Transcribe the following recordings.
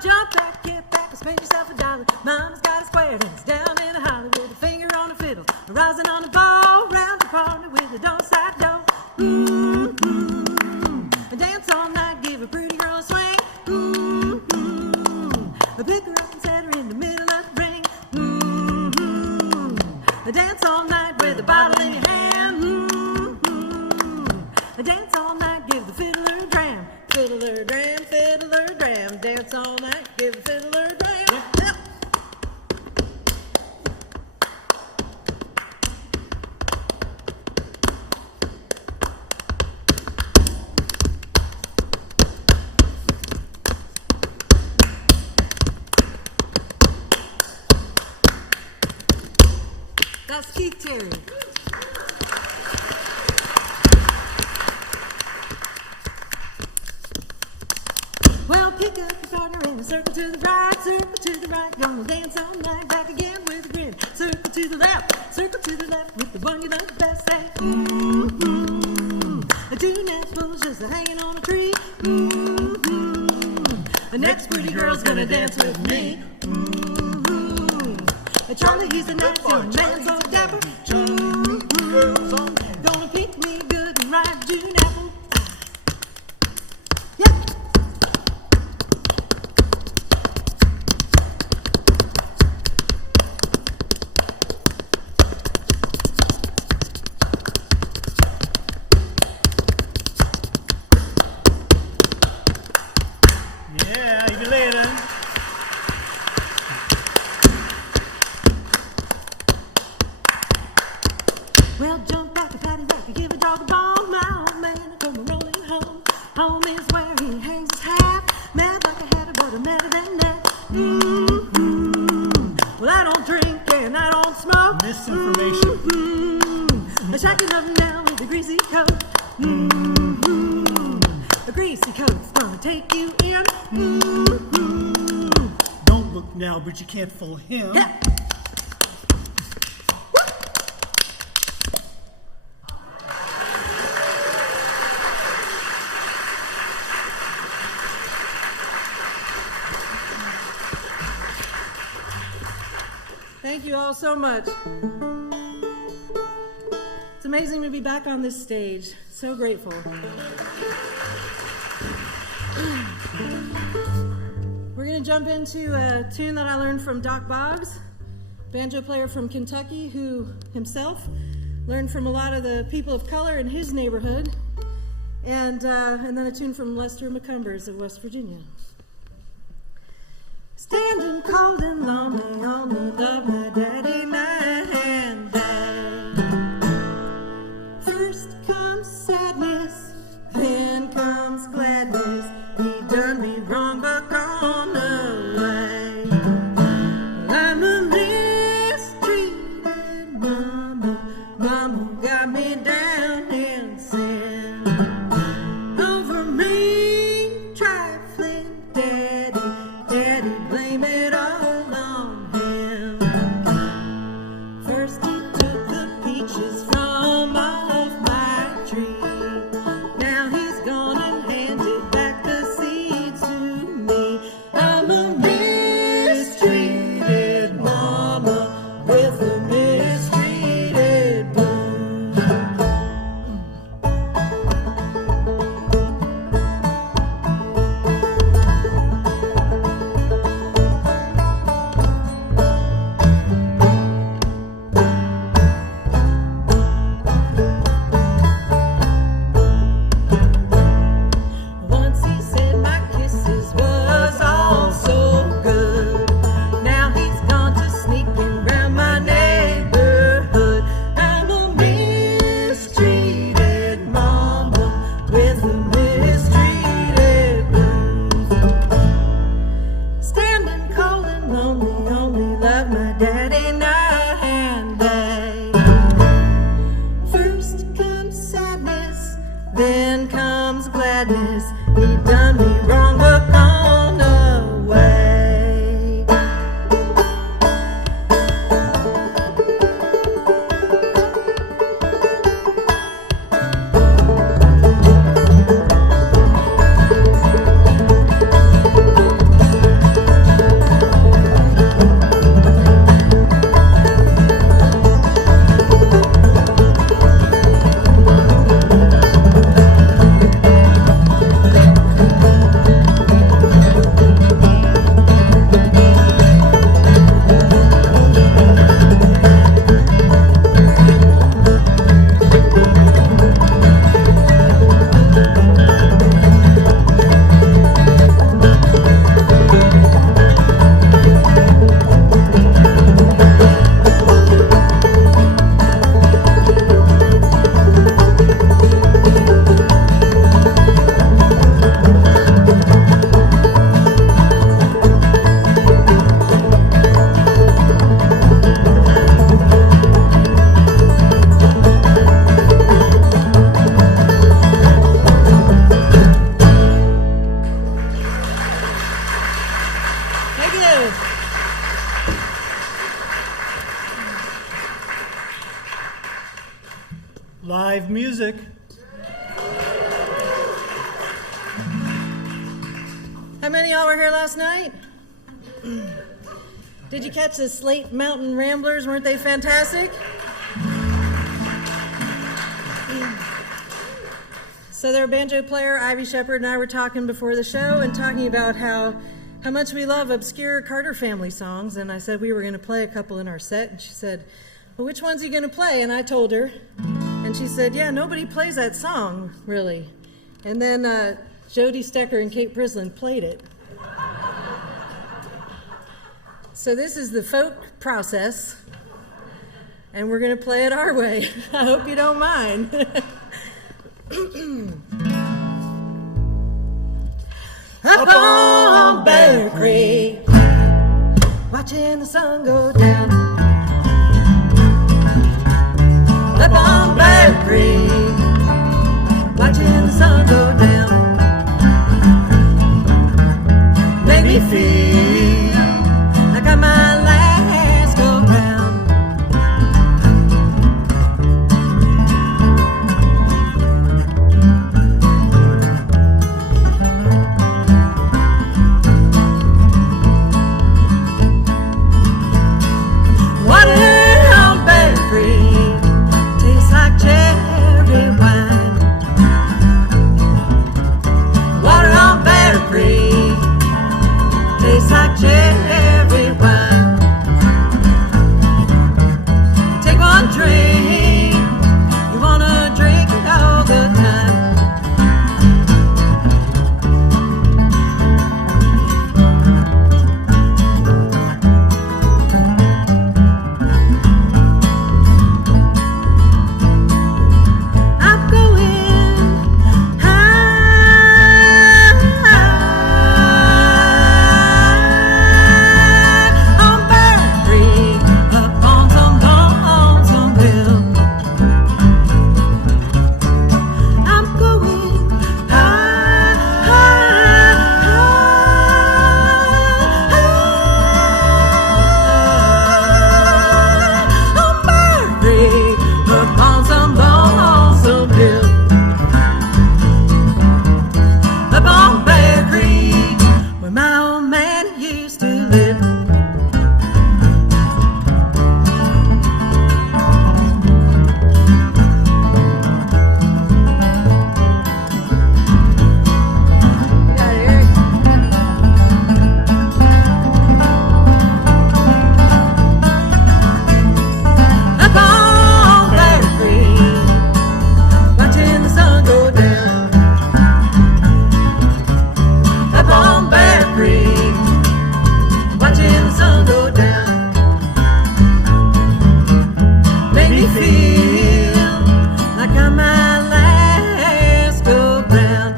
jump back, get back, and spend yourself $1. Mama's got a square dance down in a holly with a finger on the fiddle, rising on the ball, round the corner with a don't side door. Dance all night, give a pretty girl a swing. Pick her up and set her in the middle of the ring. Dance all night with a bottle in your hand. Dance all night, give the fiddler a dram. Fiddler dram, fiddler dram. Dance all night, give the fiddler a dram. Yep. That's Keith Terry. Well, pick up your partner and circle to the right, circle to the right. Gonna dance all night, back again with a grin. Circle to the left with the one you love the best. Say, A two apples just hanging on a tree. The next pretty girl's gonna dance with me. Charlie, he's a nice young man, so dapper. Gonna pick me good and ride June apple. Yeah. Yeah, Evie Ladin. Well, jump back and patty whack and give a dog a ball. My old man come rolling home. Home is where he hangs his hat. Mad like a hatter, but I'm madder than that. Well, I don't drink and I don't smoke. Misinformation. I'm shacking up now with a greasy coat. A greasy coat's gonna take you in. Don't look now, but you can't fool him. Yeah. Thank you all so much. It's amazing to be back on this stage. So grateful. We're going to jump into a tune that I learned from Doc Boggs, banjo player from Kentucky, who himself learned from a lot of the people of color in his neighborhood, and then a tune from Lester McCumbers of West Virginia. Standing cold and lonely, only love my daddy night and day. First comes sadness, then comes gladness. He done me wrong but gone away. Well, I'm a mistreated mama. Mama got me down in sin. Over me, trifling daddy. Daddy, blame it all on him. First he took the peaches from off my tree. Now he's gone and handed back the seeds to me. I'm a mistreated mama with a mistreated blues. Once he said my kisses was all so good. Now he's gone to sneaking round my neighborhood. I'm a mistreated mama with a mistreated blues. Standing cold and lonely, only love my daddy night and day. First comes sadness, then comes gladness. He done me wrong but gone away. you. Live music. How many of y'all were here last night? Did you catch the Slate Mountain Ramblers? Weren't they fantastic? So their banjo player, Ivy Shepherd, and I were talking before the show and talking about how much we love obscure Carter family songs. And I said we were going to play a couple in our set. And she said, well, which one's are you going to play? And I told her. And she said, yeah, nobody plays that song, really. And then Jody Stecker and Kate Brislin played it. So this is the folk process, and we're going to play it our way. I hope you don't mind. Up on Bear Creek, watching the sun go down. Up on Bear Creek, watching the sun go down. Make me feel like I might last go round. Water on Bear Creek tastes like cherry wine. Water on Bear Creek tastes like cherry wine. Take one drink, you wanna drink it all the time. I'm going high on Bear Creek, up on some lonesome hill. I'm going high on Bear Creek, up on some lonesome hill. Up on Bear Creek, where my old man used to live. You got it, Eric. Up on Bear Creek, watching the sun go down. Up on Bear Creek, watching the sun go down. Make me feel like I might last go round.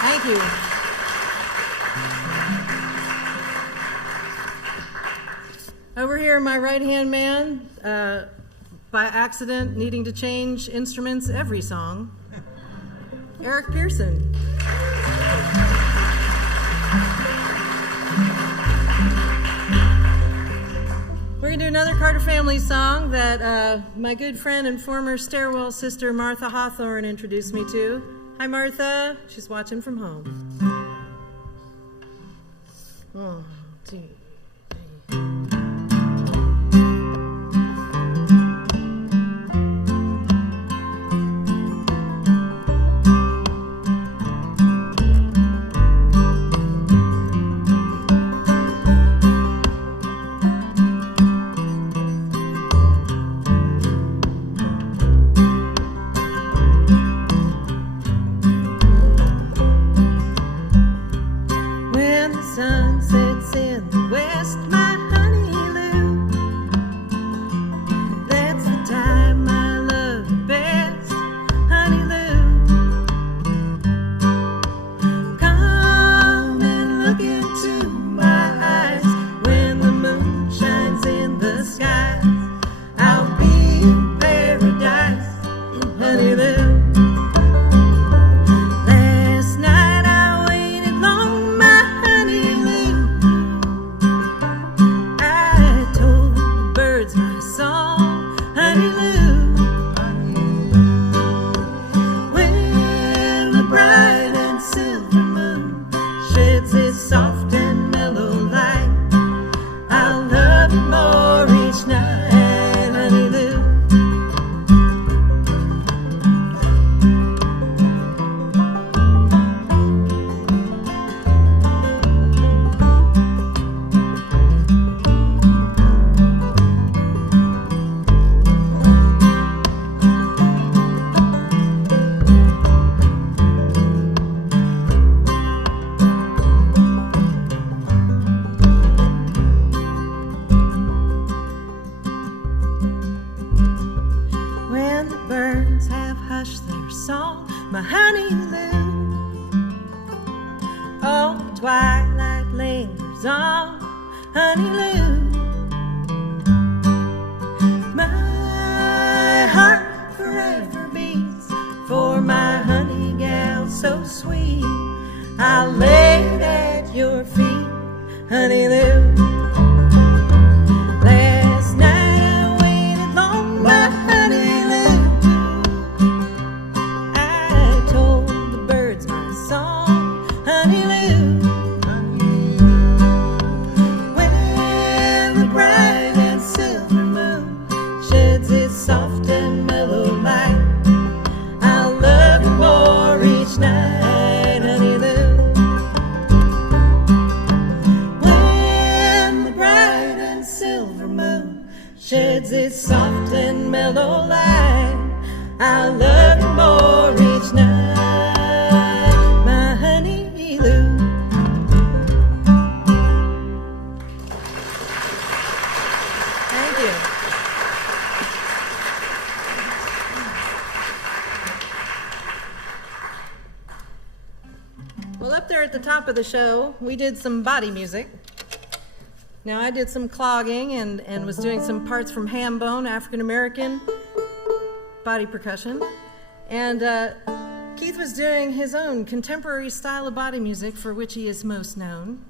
Thank you. Over here, my right-hand man, by accident needing to change instruments every song, Eric Pearson. We're going to do another Carter family song that my good friend and former stairwell sister Martha Hawthorne introduced me to. Hi, Martha. She's watching from home. 1, 2, 3. When the sun sets in the west, song, Honey Lou. My heart forever beats for my honey gal so sweet. I laid at your feet, Honey Lou. Last night I waited long, my Honey Lou. I told the birds my song, Honey Lou. When the bright and silver moon sheds its soft and mellow light, I'll love you more each night, Honey Lou. When the bright and silver moon sheds its soft and mellow light, I'll love you more each night, my Honey Lou. Thank you. Well, up there at the top of the show, we did some body music. Now, I did some clogging and was doing some parts from ham bone, African American body percussion. And Keith was doing his own contemporary style of body music for which he is most known.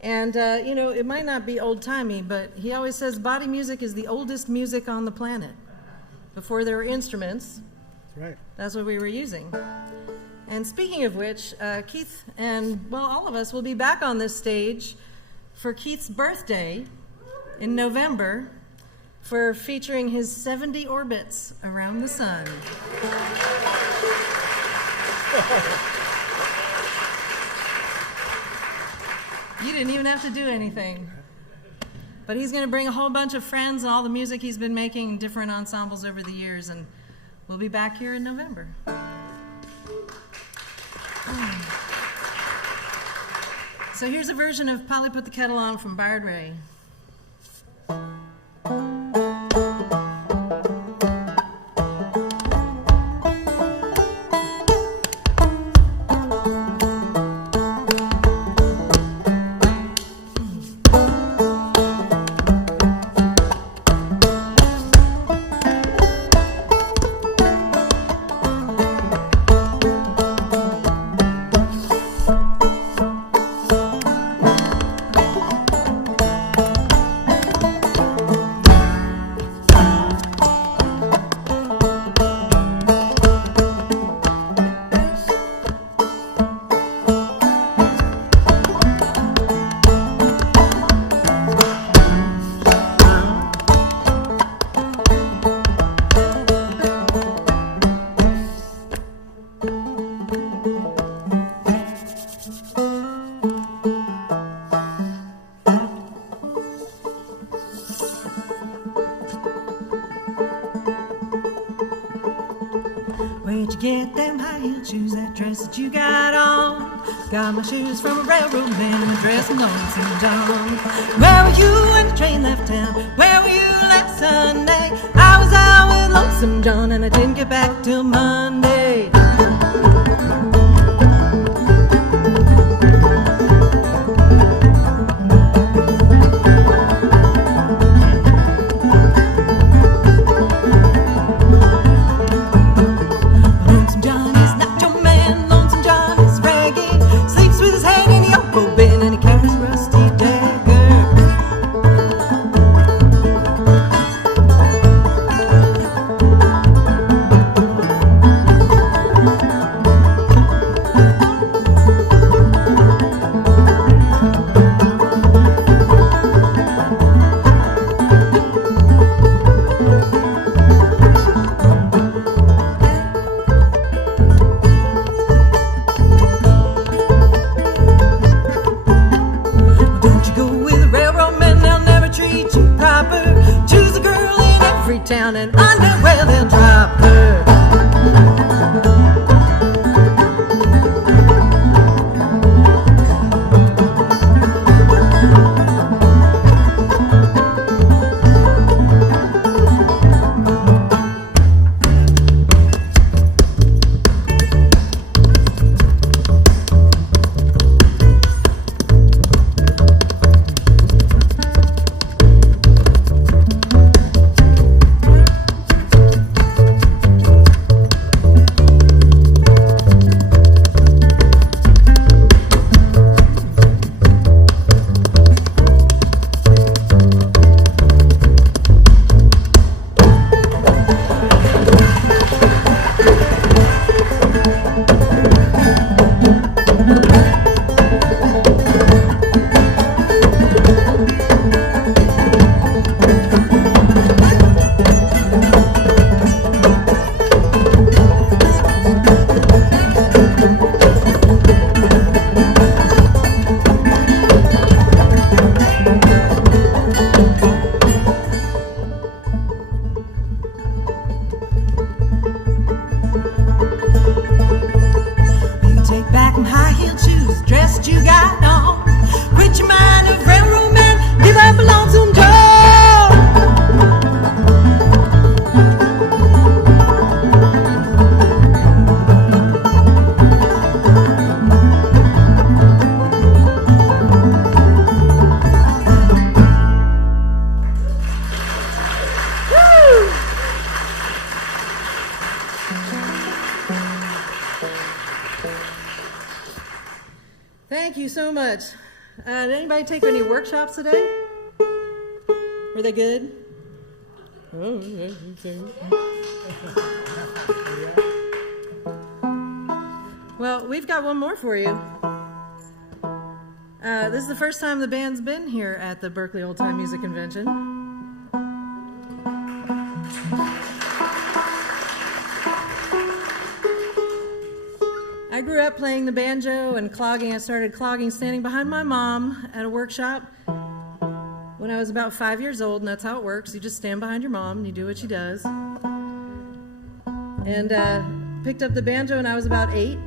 And, you know, it might not be old-timey, but he always says body music is the oldest music on the planet. Before there were instruments, Right. that's what we were using. And speaking of which, Keith and, well, all of us will be back on this stage for Keith's birthday in November for featuring his 70 orbits around the sun. You didn't even have to do anything. But he's going to bring a whole bunch of friends and all the music he's been making, different ensembles over the years, and we'll be back here in November. So here's a version of Polly Put the Kettle On from Byard Ray. Where'd you get them high-heeled shoes, that dress that you got on? Got my shoes from a railroad man and my dress from Lonesome John. Where were you when the train left town? Where were you last Sunday? I was out with Lonesome John and I didn't get back till Monday. Town and under where they'll drop her. you so much. Did anybody take any workshops today? Were they good? Well, we've got one more for you. This is the first time the band's been here at the Berkeley Old Time Music Convention. I grew up playing the banjo and clogging. I started clogging standing behind my mom at a workshop when I was about 5 years old, and that's how it works. You just stand behind your mom and you do what she does. And picked up the banjo when I was about 8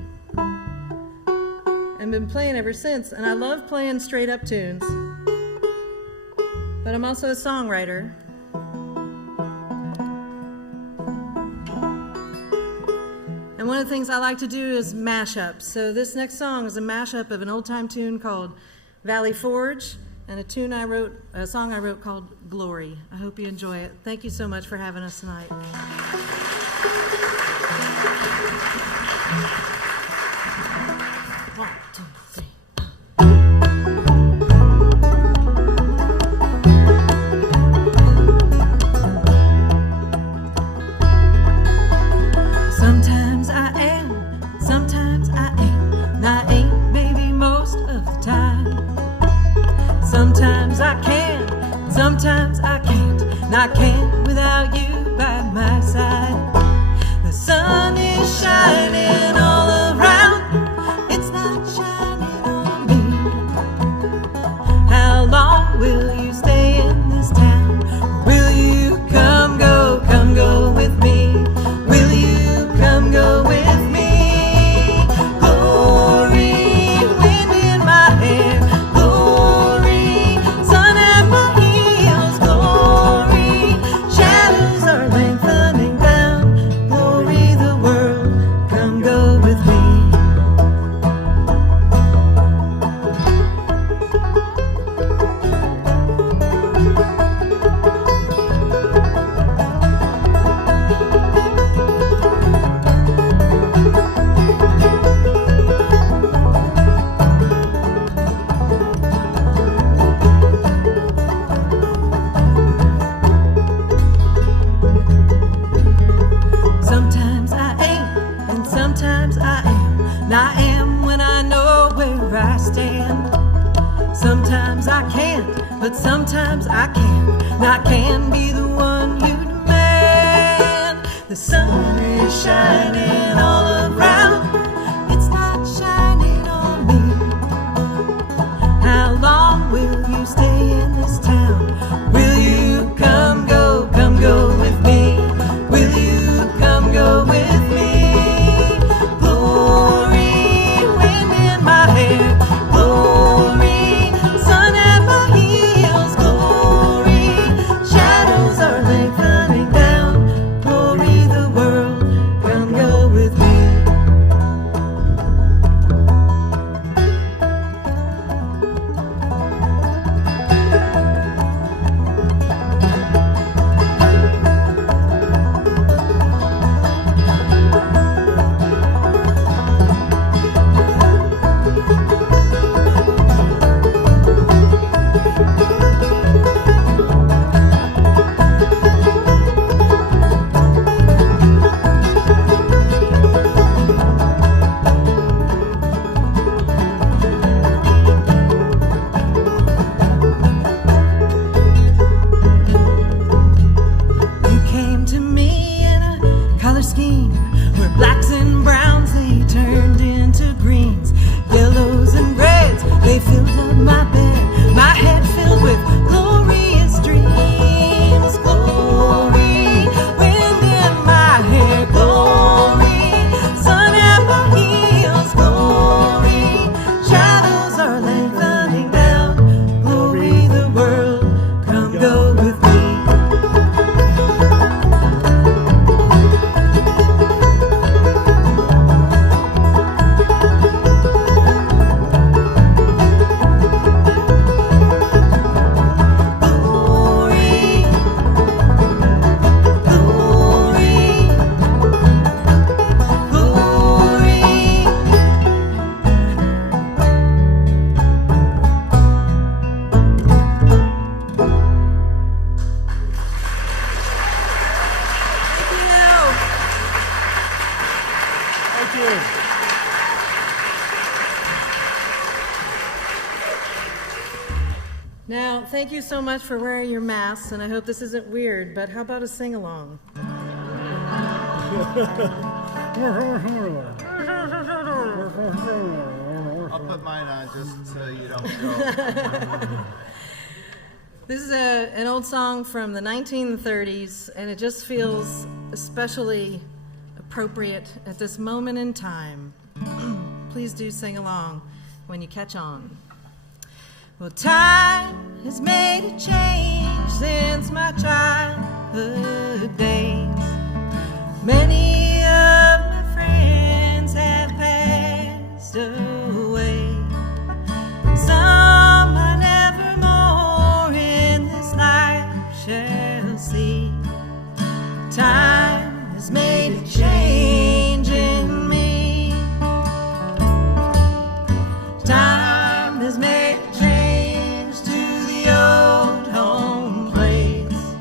and been playing ever since. And I love playing straight up tunes, but I'm also a songwriter. And one of the things I like to do is mashups. So this next song is a mashup of an old-time tune called Valley Forge and a song I wrote called Glory. I hope you enjoy it. Thank you so much for having us tonight. One, two, three. Sometimes I am, sometimes I ain't, and I ain't maybe most of the time. Sometimes I can, sometimes I can't, and I can't without you by my side. The sun is shining all around, it's not shining on me. How long will you stay in this town? Will you come go with me? Will you come go with me? Glory, wind in my hair, glory, sun at my heels, glory, shadows are lengthening down, glory, the world, come go with me. Sometimes I ain't, and sometimes I am, and I am when I know where I stand. Sometimes I can't, but sometimes I can, and I can be the one you demand. The sun is shining all around, it's not shining on me. How long will you stay in this town? Will you come go with me? Will you come go with me? Glory, wind in my hair, glory, sun at my heels, glory, shadows are lengthening down, glory, the world, come go with me. You came to me in a color scheme where blacks and browns they turned into greens, yellows and reds they filled up my bed, my head filled with glorious dreams. Glory, wind in my hair, glory, sun at my heels, glory, shadows are lengthening down, glory, the world, come go with me. thank you so much for wearing your masks, and I hope this isn't weird, but how about a sing-along? I'll put mine on just so you don't go. This is an old song from the 1930s, and it just feels especially appropriate at this moment in time. Please do sing along when you catch on. Well, time has made a change since my childhood days. Many of my friends have passed away. Some I never more in this life shall see. Time has made a change in me. Time has made a change to the old home place.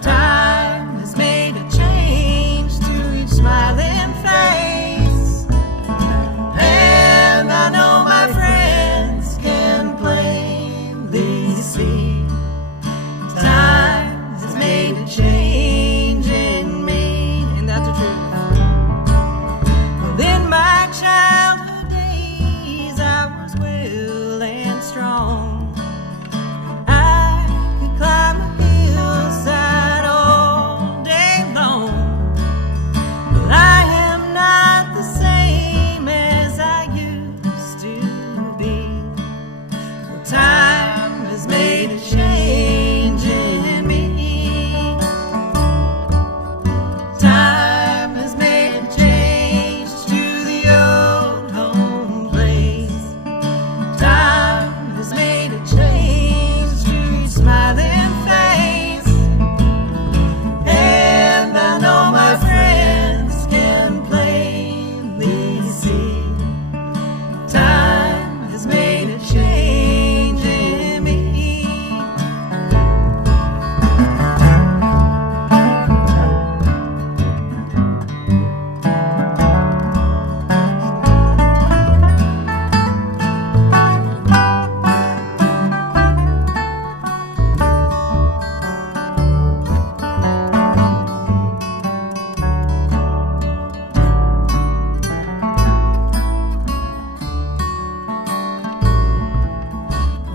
Time has made a change to each smiling face. And I know my friends can plainly see. Time has made a change in me. And that's the truth. Within my childhood days, I was well and strong. I could climb a hillside all day long. But I am not the same as I used to be. Well, time has made a change in me. Time has made a change to the old home place. Time has made a change to each smiling face. And I know my friends can plainly see. Time has made a change in me.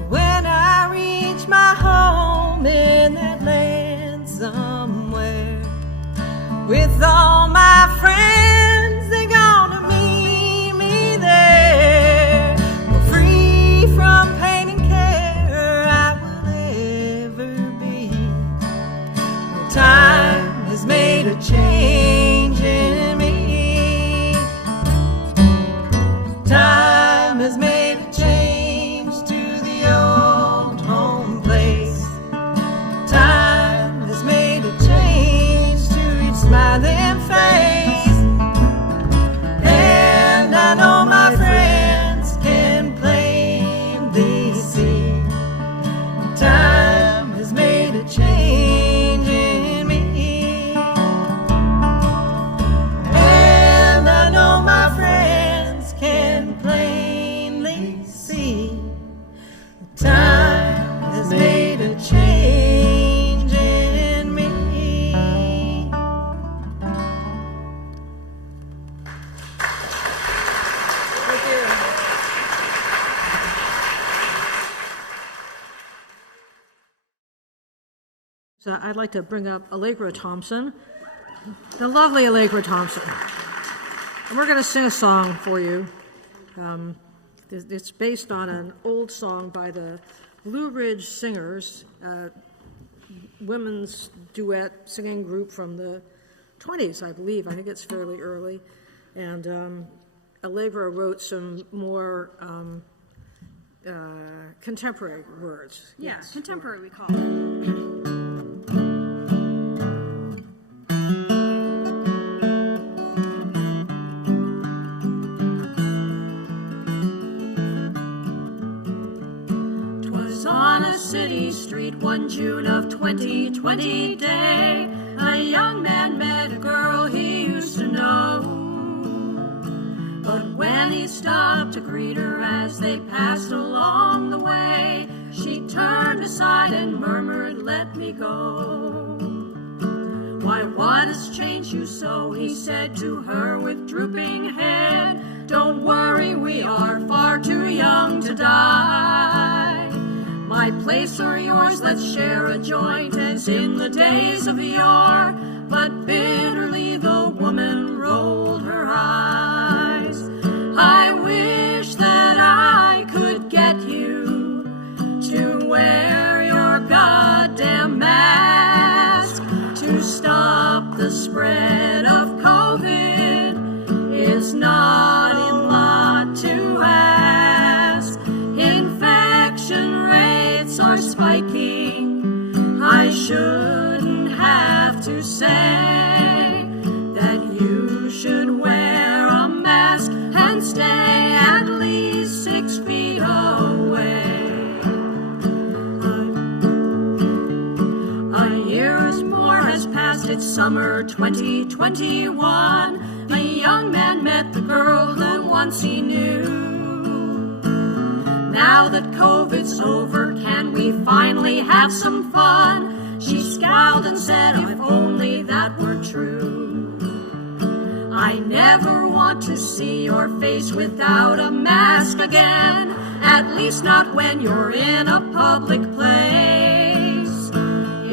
When I reach my home in that land somewhere, with all my friends, they're gonna meet me there. Well, free from pain and care, I will ever be. Well, time has made a change in me. Time has made a change to the old home place. Time has made a change to each smiling face. And I know my friends can plainly see. Time has made a change in me. And I know my friends can plainly see. Time has made a change in me. Thank you. So I'd like to bring up Allegra Thompson, the lovely Allegra Thompson. And we're going to sing a song for you. It's based on an old song by the Blue Ridge Singers, women's duet singing group from the 20s, I believe. I think it's fairly early. And Allegra wrote some more contemporary words. Yeah, Yes. contemporary we call it. On a city street one June of 2020 day, a young man met a girl he used to know. But when he stopped to greet her as they passed along the way, She turned aside and murmured, "Let me go." "Why, what has changed you so?" he said to her with drooping head. "Don't worry, we are far too young to die. My place or yours, let's share a joint as in the days of yore." But bitterly the woman rolled her eyes. "I wish that I could get you to wear your goddamn mask to stop the spread of COVID. It's not a lot to ask. Infection rates are spiking. I shouldn't have to say that you should wear a mask and stay at least 6 feet away. A year more has passed, it's summer 2021. A young man met the girl that once he knew. Now that COVID's over, can we finally have some fun? She scowled and said, if only that were true. I never want to see your face without a mask again, at least not when you're in a public place.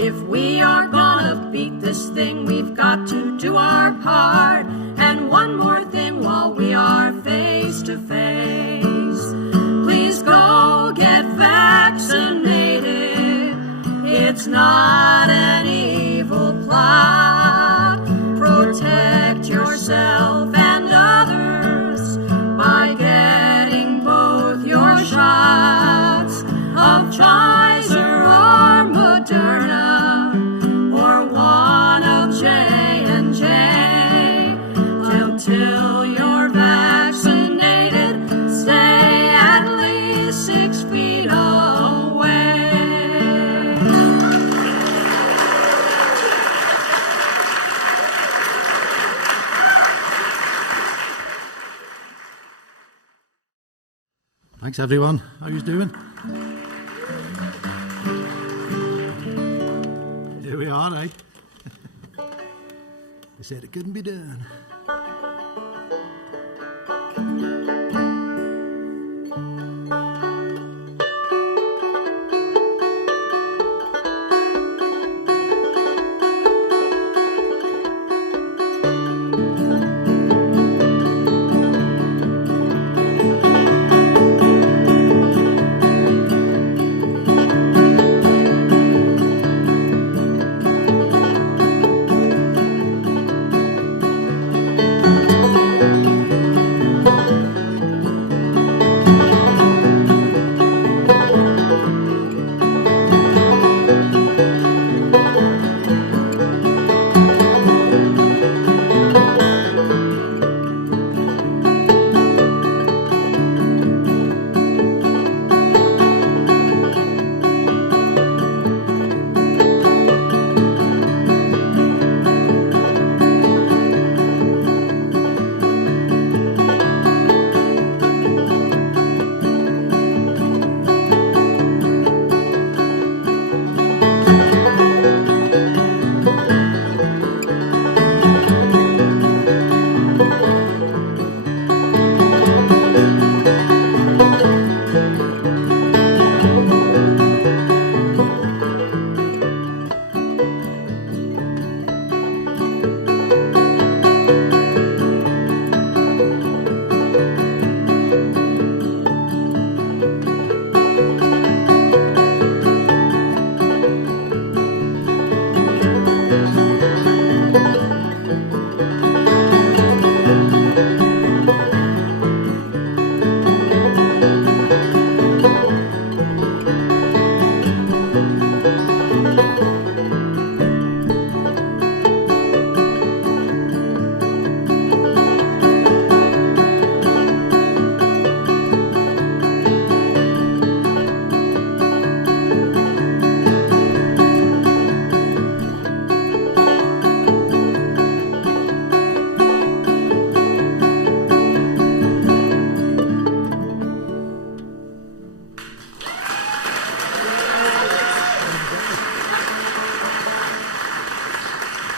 If we are gonna beat this thing, we've got to do our part. And one more thing while we are face to face. Please go get vaccinated. It's not an evil plot. Protect yourself and others by getting both your shots of Pfizer or Moderna or one of J&J. Until you're vaccinated, stay at least 6 feet away. Thanks everyone. How you doing? Here we are, eh? They said it couldn't be done.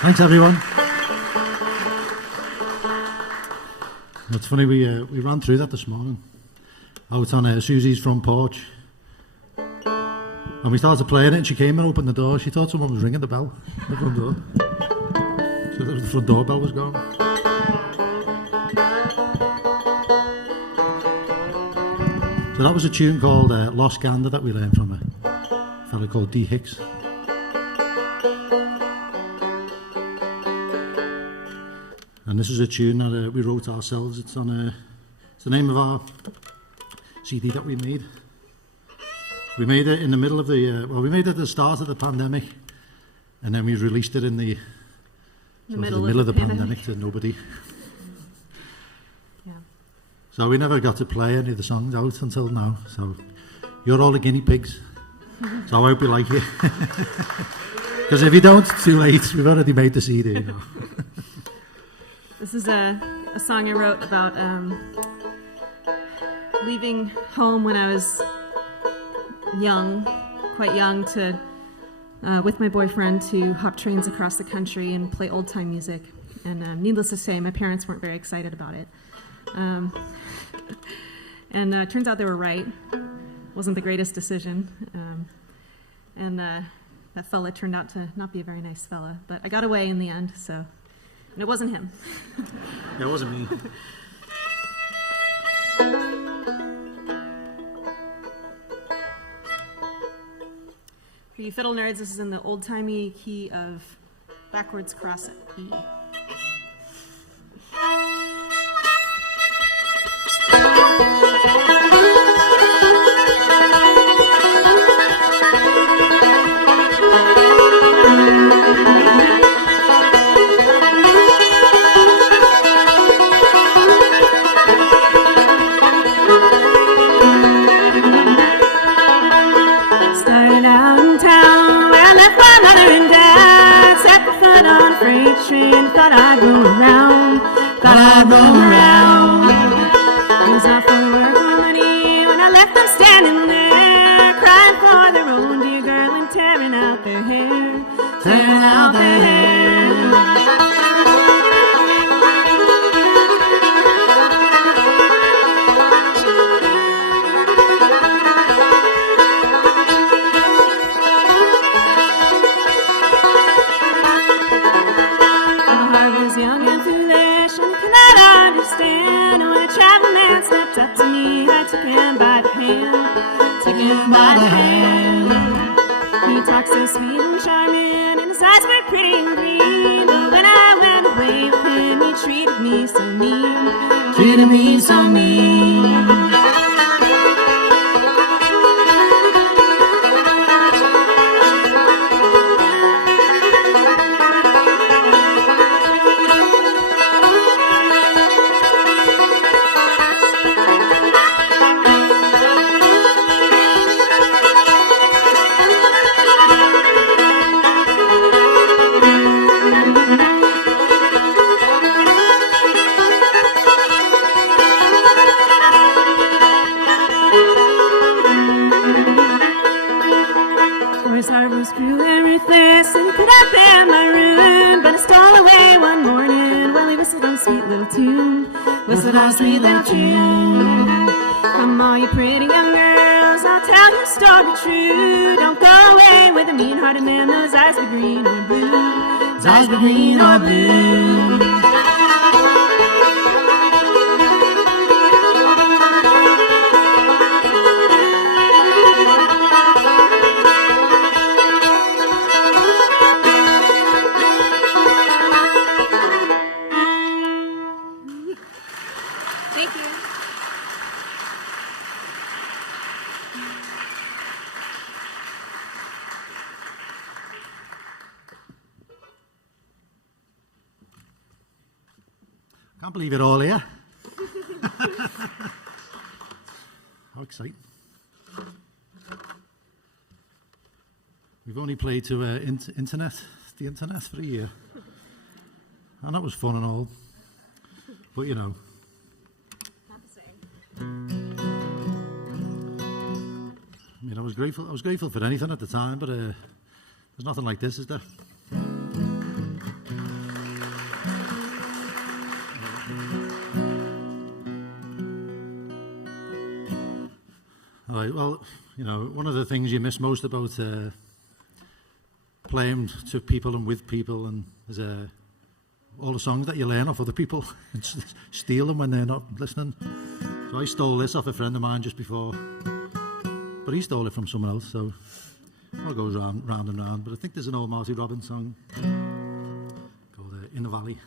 Thanks, everyone. It's funny, we ran through that this morning, out on Suzy's front porch. And we started playing it, and she came and opened the door. She thought someone was ringing the bell, the front door. So the front doorbell was going. So that was a tune called Lost Gander that we learned from a fellow called D. Hicks. And this is a tune that we wrote ourselves. It's on it's the name of our CD that we made. We made it in the middle of the we made it at the start of the pandemic, and then we released it in the middle of the pandemic to nobody. Yeah. So we never got to play any of the songs out until now. So you're all the guinea pigs. So I hope you like it. Because if you don't, it's too late. We've already made the CD. You know. This is a song I wrote about leaving home when I was quite young, to with my boyfriend to hop trains across the country and play old-time music. And needless to say, my parents weren't very excited about it. And it turns out they were right. Wasn't the greatest decision. And that fella turned out to not be a very nice fella. But I got away in the end, so... And it wasn't him. Yeah, it wasn't me. For you fiddle nerds, this is in the old-timey key of backwards cross E. Thought I'd roam around. Was out for work or money when I left them standing there, crying for their own dear girl and tearing out their hair, tearing out their hair. He talked so sweet and charming, and his eyes were pretty and green. But when I went away with him, he treated me so mean, treated me so mean. Sweet little tune. Come all you pretty young girls, I'll tell you a story true. Don't go away with a mean-hearted man, those eyes be green or blue, those eyes be green or blue. Can't believe it all here. How exciting. We've only played to the internet for a year. And that was fun and all. But you know. Not the same. I mean, I was grateful for anything at the time, but there's nothing like this, is there? all, one of the things you miss most about playing to people and with people and is all the songs that you learn off other people and steal them when they're not listening. So I stole this off a friend of mine just before, but he stole it from someone else, so it all goes round and round. But I think there's an old Marty Robbins song called In the Valley.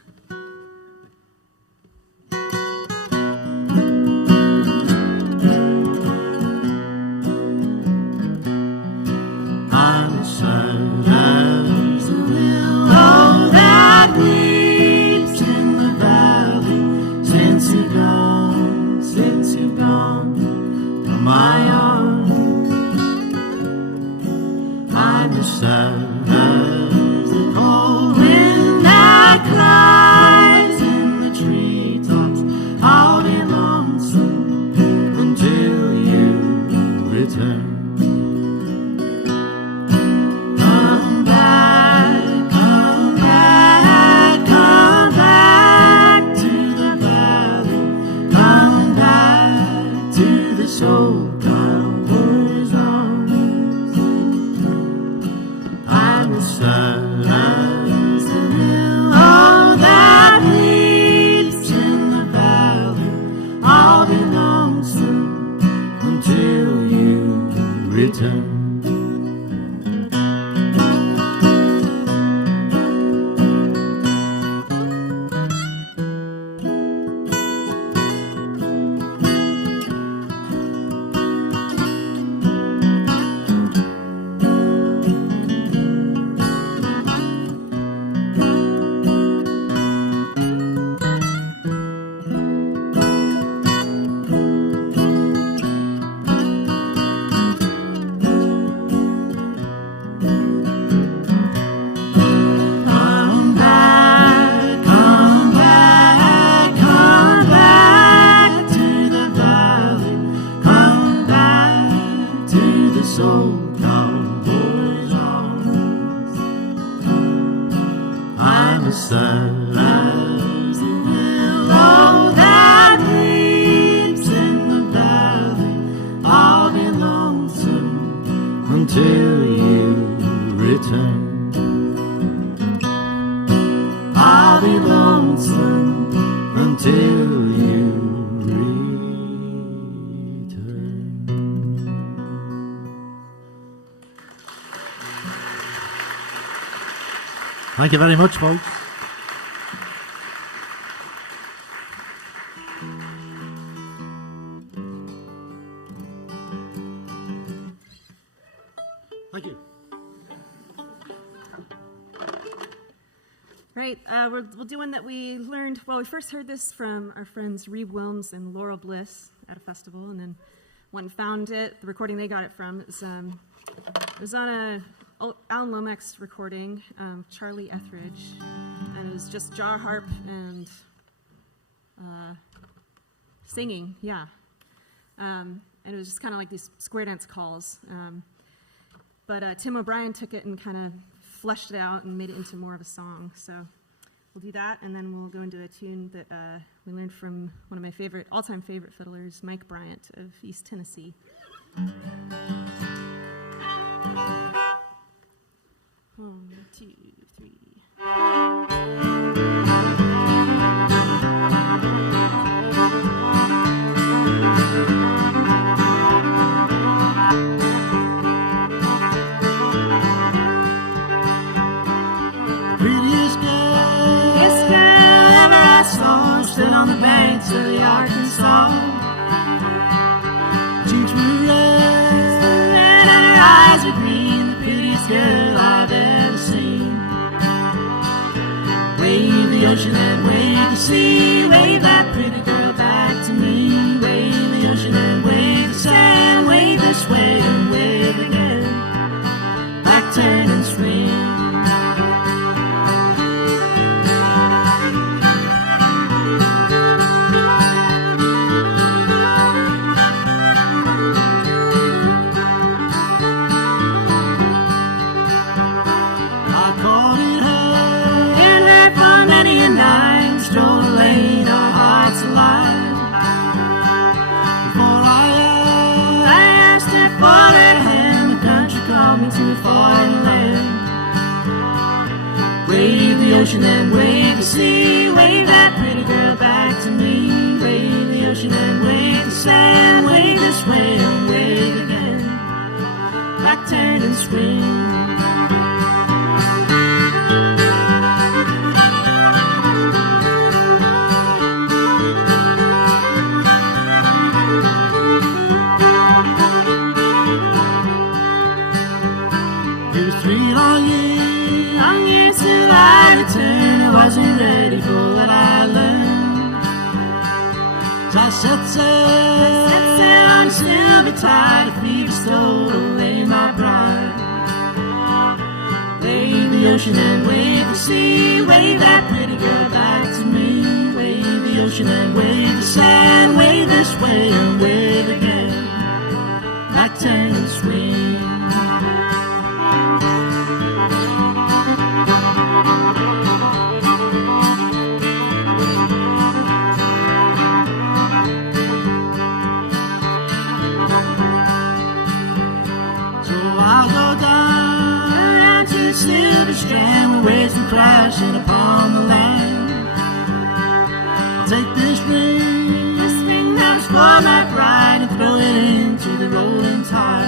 Thank you very much, folks. Thank you. Right, we'll do one that we learned, well, we first heard this from our friends Reeb Wilms and Laurel Bliss at a festival, and then went and found it, the recording they got it from. It was on a Alan Lomax recording, Charlie Etheridge, and it was just jar harp and singing, yeah. And it was just kind of like these square dance calls. But Tim O'Brien took it and kind of fleshed it out and made it into more of a song. So we'll do that, and then we'll go into a tune that we learned from one of my all-time favorite fiddlers, Mike Bryant of East Tennessee. 1, 2, 3. Prettiest girl ever I saw stood on the banks of the Arkansas. Cheeks were red and her eyes were green. The prettiest girl I've ever seen. Wave the ocean and wave the sea. Wave that pretty girl back to me. Wave the ocean and wave the sand. Wave this way and wave again. Back turn and swing. Stroll the lane, our hearts alive. Wave the ocean and wave the sea, wave that pretty girl back to me. Wave the ocean and wave the sand, wave this way and wave again. Back, turn and swing. It was 3 long years till I returned. I wasn't ready for what I learned. So I set sail on a silver tide. A fever stole away my pride. Wave the ocean and wave the sea, wave that pretty girl back to me. Wave the ocean and wave the sand, wave this way and wave again. Back, turn and swing. Silver strand where waves come crashing upon the land. I'll take this ring that was for my bride, and throw it into the rolling tide.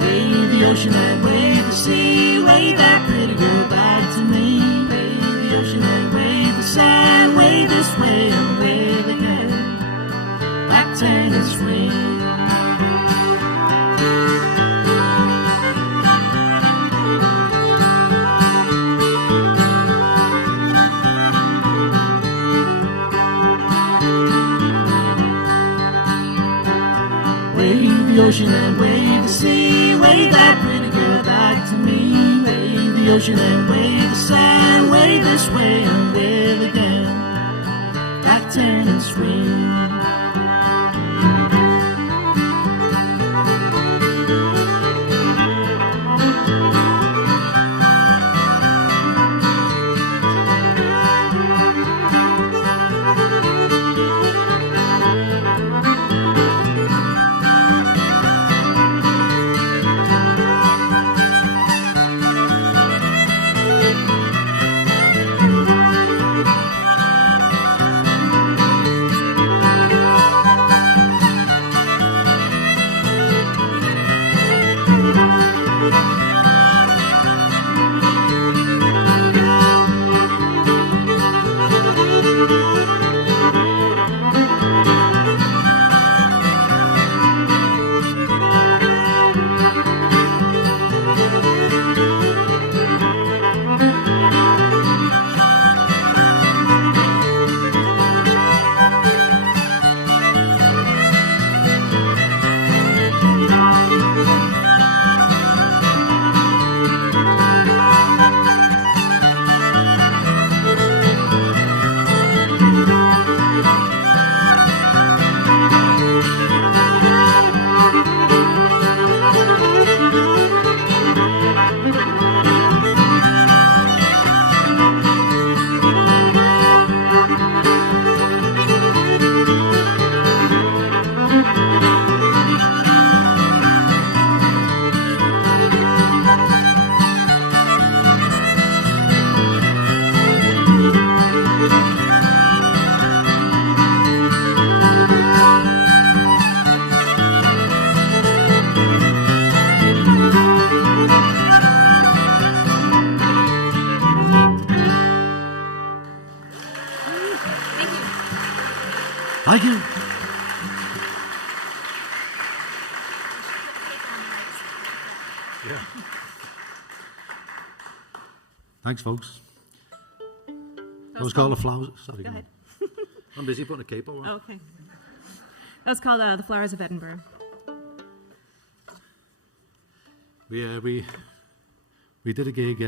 Wave the ocean and wave the sea, wave that pretty girl back to me. Wave the ocean and wave the sand, wave this way and wave again. Back, turn and swing. Wave the ocean and wave the sea, wave that pretty girl back to me. Wave the ocean and wave the sand, wave this way and wave again. Back, turn and swing. Thank you. Yeah. Thanks, folks. That was called the Flowers. Sorry, Go ahead. I'm busy putting a cape on. Oh, okay. That was called the Flowers of Edinburgh. We did a gig.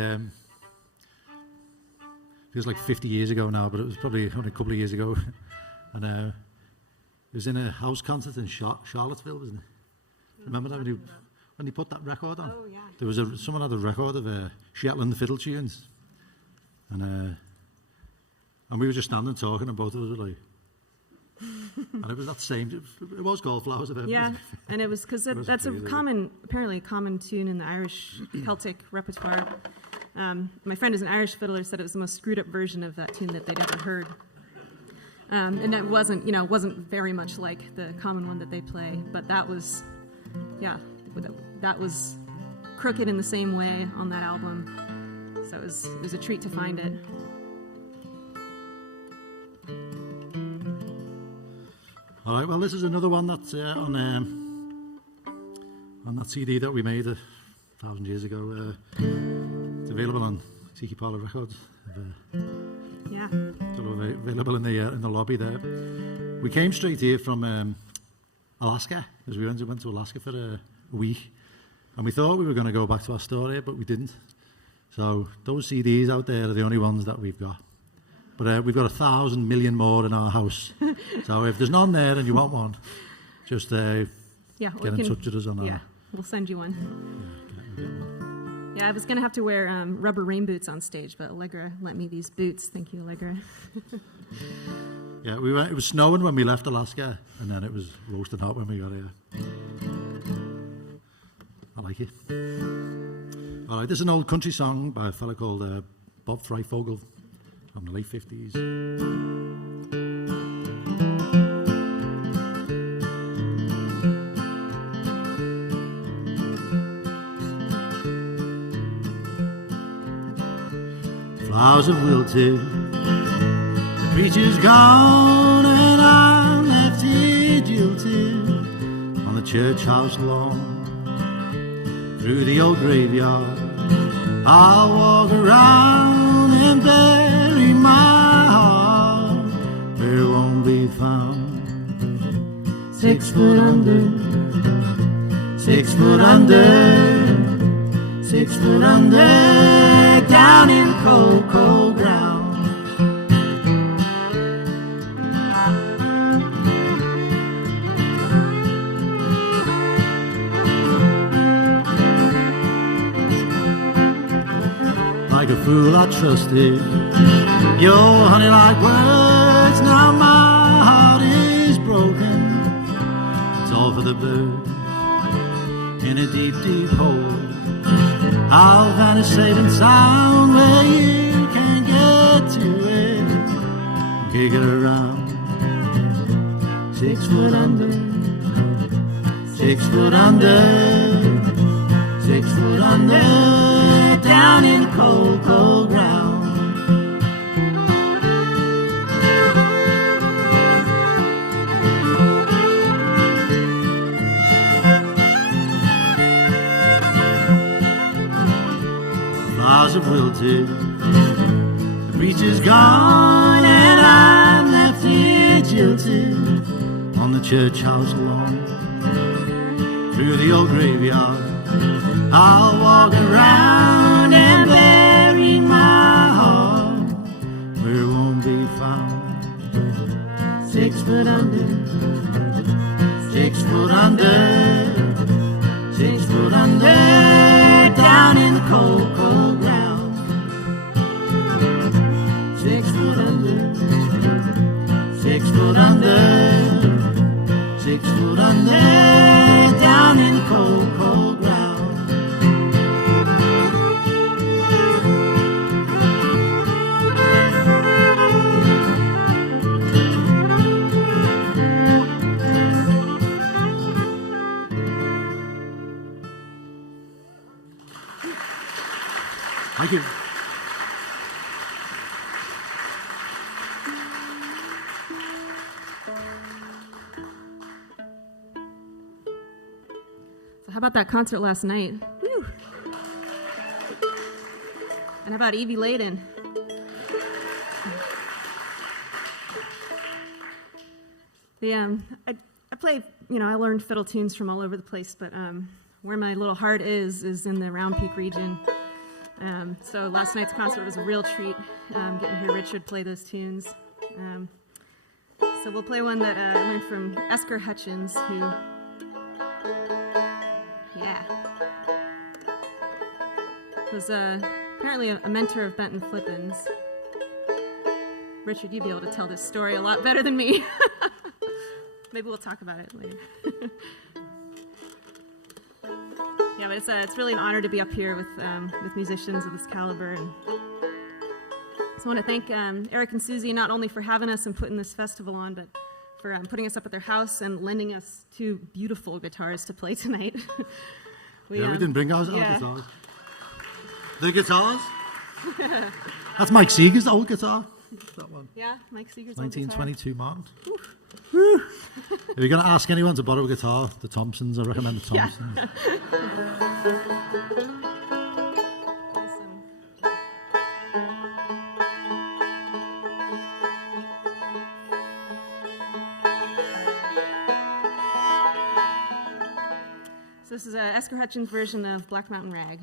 Feels like 50 years ago now, but it was probably only a couple of years ago, and it was in a house concert in Charlottesville, wasn't it? Remember that when he put that record on? Oh yeah. There was someone had a record of Shetland fiddle tunes, and we were just standing talking, and both of us were like, and it was that same. It was called Flowers of Edinburgh. Yeah, and it was because that's a crazy. apparently a common tune in the Irish Celtic repertoire. My friend who's an Irish fiddler said it was the most screwed up version of that tune that they'd ever heard. And that wasn't very much like the common one that they play, but that was crooked in the same way on that album. So it was a treat to find it. All right, well, this is another one that's on that CD that we made 1,000 years ago. It's available on Tiki Parlor Records. Yeah. Available in the lobby there. We came straight here from Alaska, because we went to Alaska for a week, and we thought we were going to go back to Astoria, but we didn't. So those CDs out there are the only ones that we've got. But we've got 1,000 million more in our house. So if there's none there and you want one, just get in touch with us on that. Yeah, we'll send you one. Yeah, I was going to have to wear rubber rain boots on stage, but Allegra lent me these boots. Thank you, Allegra. Yeah, it was snowing when we left Alaska, and then it was roasting hot when we got here. I like it. All right, this is an old country song by a fella called Bob Freifogel from the late 50s. Flowers have wilted, the preacher's gone, and I'm left here jilted on the church house lawn. Through the old graveyard I'll walk around and bury my heart where it won't be found. 6 foot under, 6 foot under, 6 foot under, down in cold, cold ground. Like a fool I trusted your honey-like words. Now my heart is broken. It's all for the birds in a deep, deep hole. I'll vanish safe and sound where you can't get to it. Kick it around. 6 foot under, 6 foot under, 6 foot under, down in the cold, cold ground. Flowers have wilted, the preacher's gone, and I'm left here jilted on the church house lawn. Through the old graveyard I'll walk around and bury my heart where it won't be found. 6 foot under, 6 foot under, 6 foot under, down in the cold, cold ground. 6 foot under, 6 foot under, 6 foot under, down in the cold, cold ground. Thank you. So how about that concert last night? Whew. And how about Evie Ladin? I play, I learned fiddle tunes from all over the place, but where my little heart is in the Round Peak region. So last night's concert was a real treat, getting to hear Richard play those tunes. So we'll play one that I learned from Esker Hutchins, who, was apparently a mentor of Benton Flippin's. Richard, you'd be able to tell this story a lot better than me. Maybe we'll talk about it later. but it's really an honor to be up here with musicians of this caliber. And just want to thank Eric and Suzy not only for having us and putting this festival on, but for putting us up at their house and lending us 2 beautiful guitars to play tonight. We didn't bring our guitars. The guitars? Yeah. That's Mike Seeger's old guitar. That one. Yeah, Mike Seeger's old guitar. 1922 Martin. If you're going to ask anyone to borrow a guitar, the Thompsons, I recommend the Thompsons. Yeah. So this is Esker Hutchins' version of Black Mountain Rag.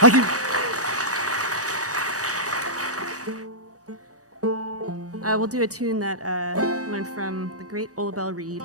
Thank you. We'll do a tune that learned from the great Olabella Reed.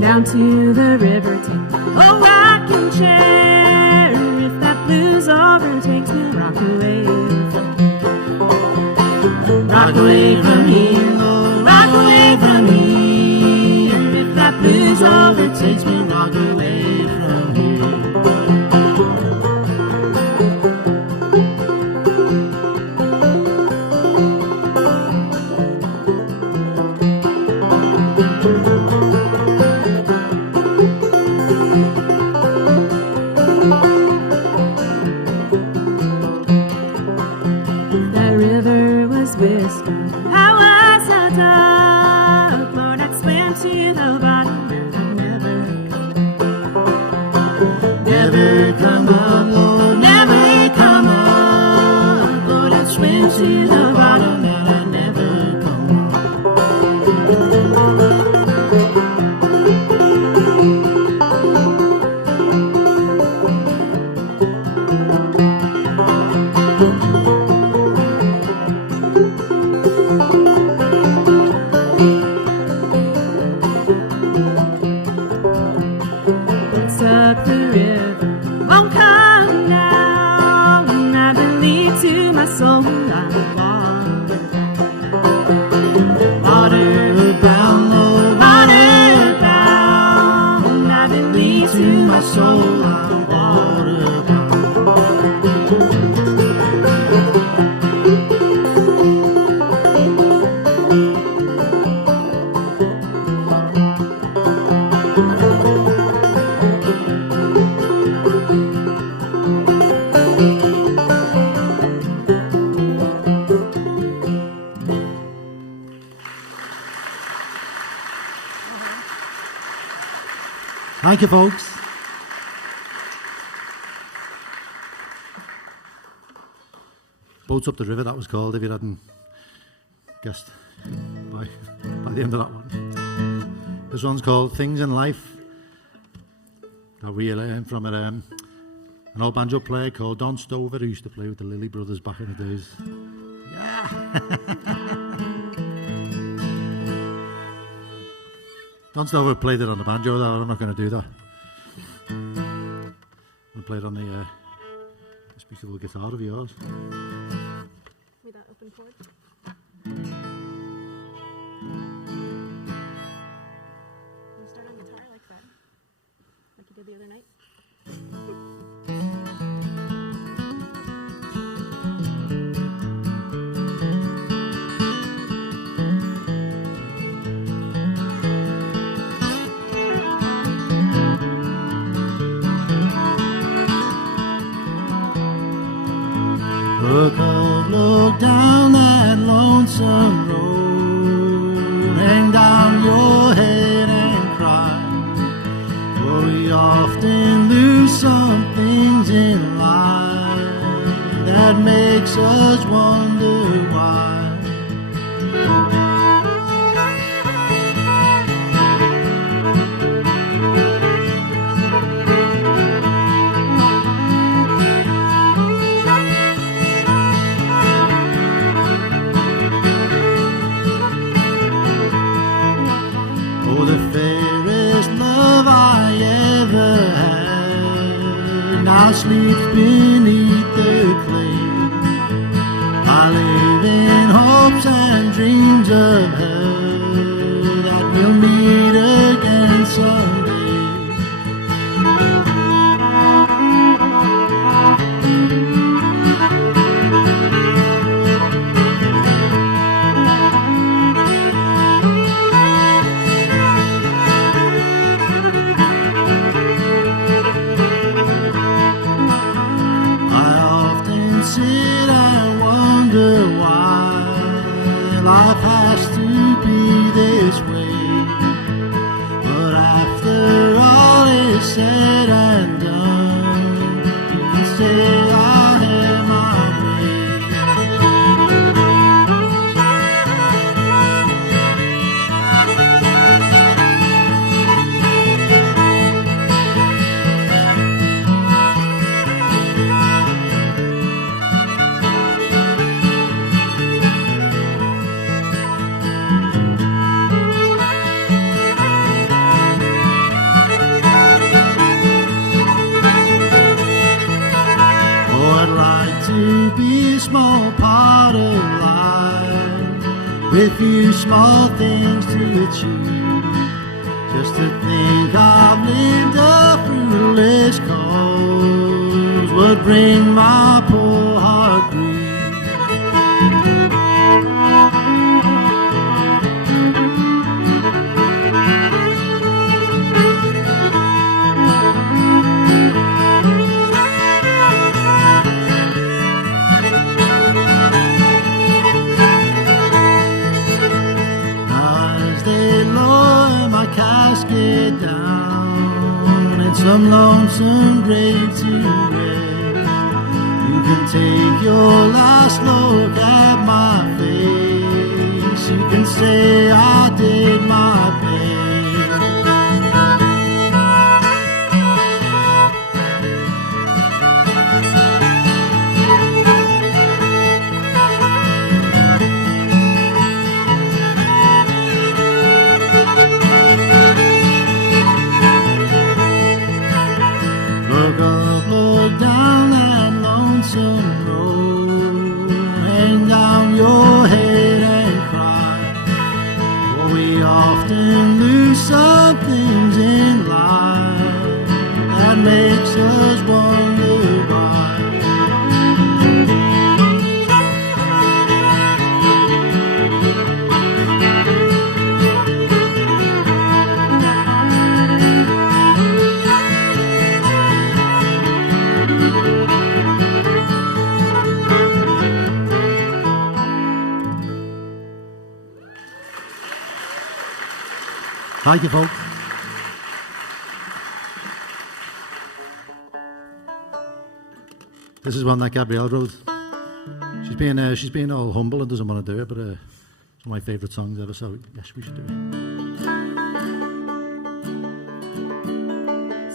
Down to the river, take a rocking chair. If that blues overtakes me, rock away from here. Rock away from here, oh, rock away from here. If that blues overtakes me, rock away from here. That river was whispering, I was a dove. Lord, I'd swim to the bottom and I'd never come up, Lord, never come up. Lord, I'd swim to the bottom and I'd never come What's up the river won't come down. I believe to my soul I'm water bound, Lord, water bound. I believe to my soul I'm water bound. Thank you, folks. Boats Up the River, that was called, if you hadn't guessed by the end of that one. This one's called Things in Life, that we learned from an old banjo player called Don Stover, who used to play with the Lilly Brothers back in the days. Yeah! Don Stover played it on the banjo, though. I'm not going to do that. I'm going to play it on the this piece of little guitar of yours. With that open chord. You start on guitar like that, like you did the other night. Look down that lonesome road, hang down your head and cry, for we often lose some things in life that makes us wonder why. Sleeps beneath the clay. I live in hopes and dreams of her that we'll meet again someday. Life has to be this way, but after with few small things to achieve. Just to think I've lived a fruitless cause would bring my poor heart grief. Casket down in some lonesome grave to rest. You can take your last look at my face. You can say I did my best. Look up, look down that lonesome road. Hang down your head and cry. For we often lose some things in life that makes us wonder why. Thank you, folks. This is one that Gabrielle wrote. She's being all humble and doesn't want to do it, but it's one of my favourite songs ever, so yes, we should do it.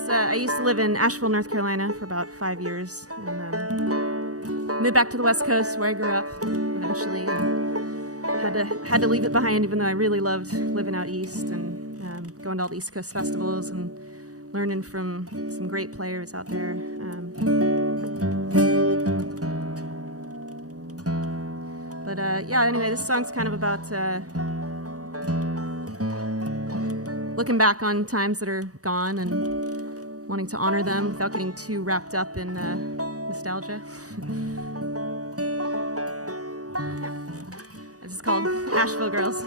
So, I used to live in Asheville, North Carolina for about 5 years, and moved back to the West Coast where I grew up eventually. And had to leave it behind, even though I really loved living out east and going to all the East Coast festivals and learning from some great players out there. Anyway, this song's kind of about looking back on times that are gone and wanting to honor them without getting too wrapped up in nostalgia. This is called Asheville Girls.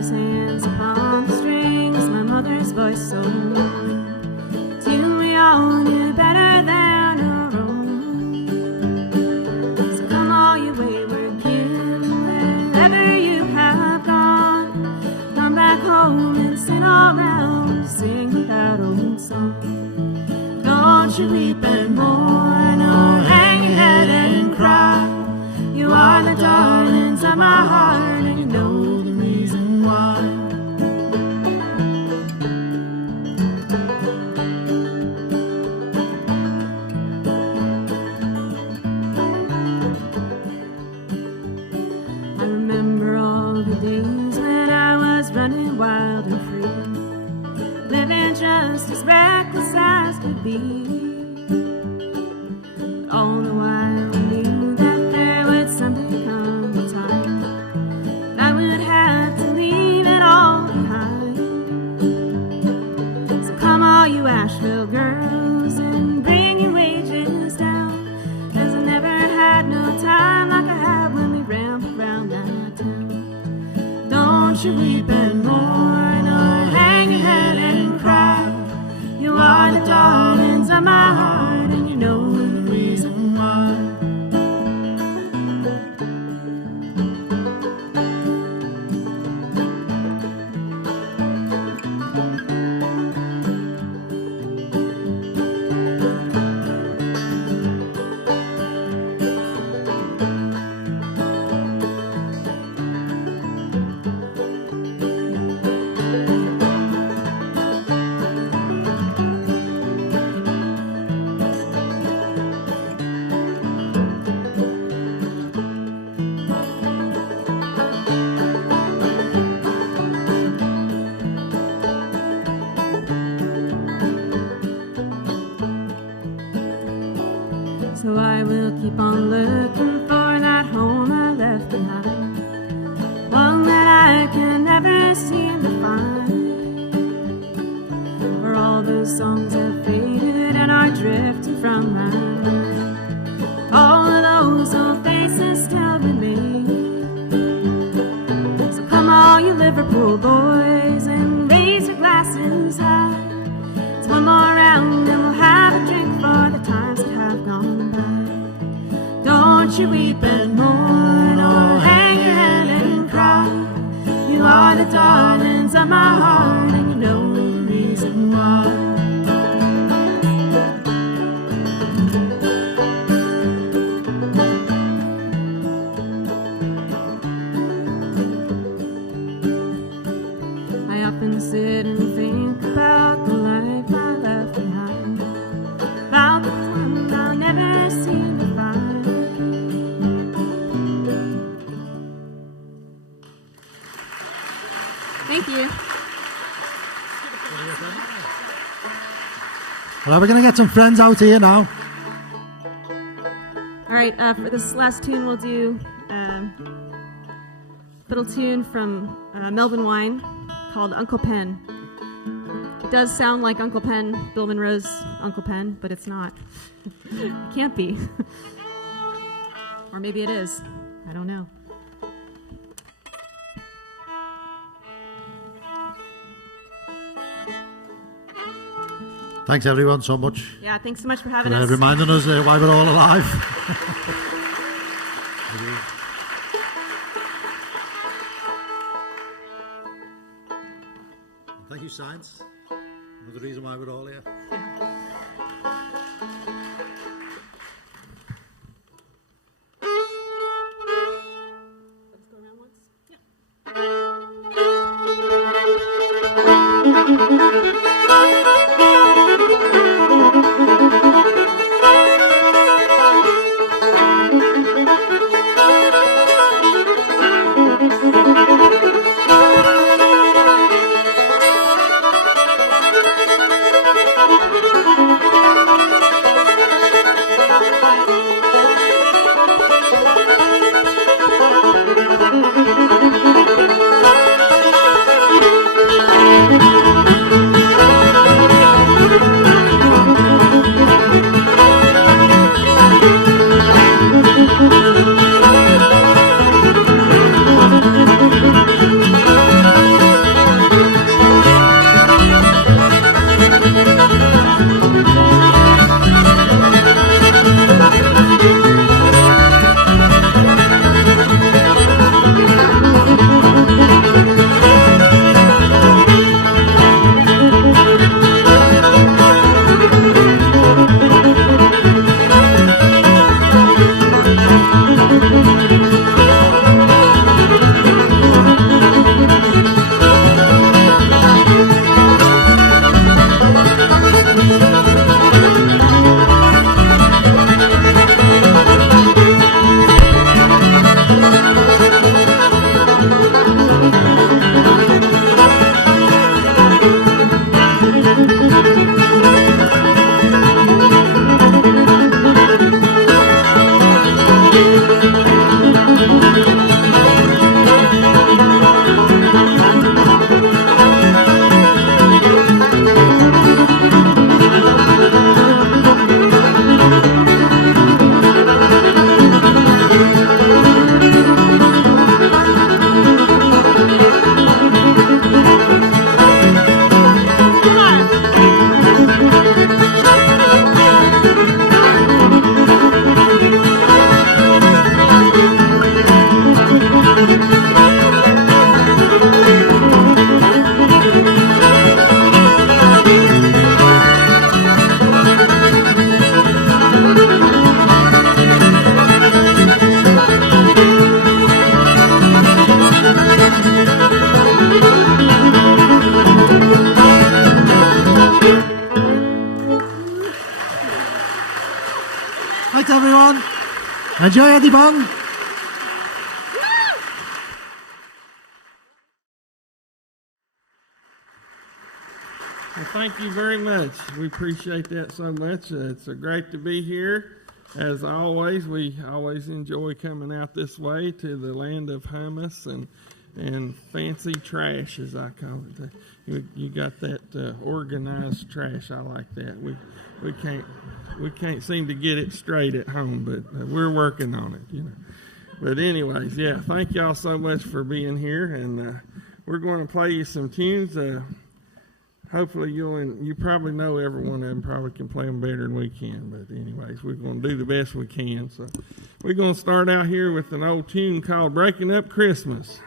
Hands upon the strings, my mother's voice so warm. Till we all knew better than our own. So come all you wayward kids, wherever you have gone, come back home and sit all round, sing that old song. Don't you weep and mourn or hang your head and cry. You are the darlings of my heart, and you know just as reckless as could be. But all the while I knew that there would someday come a time I would have to leave it all behind. So come all you Asheville girls and bring your wages down, 'cause I never had no time like I had when we rambled around that town. Don't you weep and mourn or hang your head and cry. You are the darlings of my heart, and you know the reason why. never seem to find. For all those songs have faded and are drifting from my mind. All of those old faces still remain. So come all you Liverpool boys and raise your glasses high. It's one more round and we'll have a drink for the times that have gone by. Don't you weep and mourn or hang your head and cry. You are the darlings of my heart and you know the reason why. I often sit and think about the life I left behind, about the one I'll never seem to find. Thank you. Well, we're going to get some friends out here now. All right, for this last tune, we'll do a little tune from Melvin Wine called Uncle Pen. It does sound like Uncle Pen, Bill Monroe's Uncle Pen, but it's not. It can't be. Or maybe it is. I don't know. Thanks everyone so much Yeah, thanks so much for having for us. reminding us why we're all alive. Thank you, Science. Another reason why we're all here. Let's go around once. Thanks everyone. Enjoy Eddie Bong. Well, thank you very much. We appreciate that so much. It's great to be here. As always, we always enjoy coming out this way to the land of hummus and and fancy trash, as I call it. You got that organized trash. I like that. We can't seem to get it straight at home, but we're working on it, you know. But anyways, yeah, thank y'all so much for being here, and we're going to play you some tunes. Hopefully you probably know every one of them, probably can play them better than we can. But anyways, we're going to do the best we can. So we're going to start out here with an old tune called Breaking Up Christmas.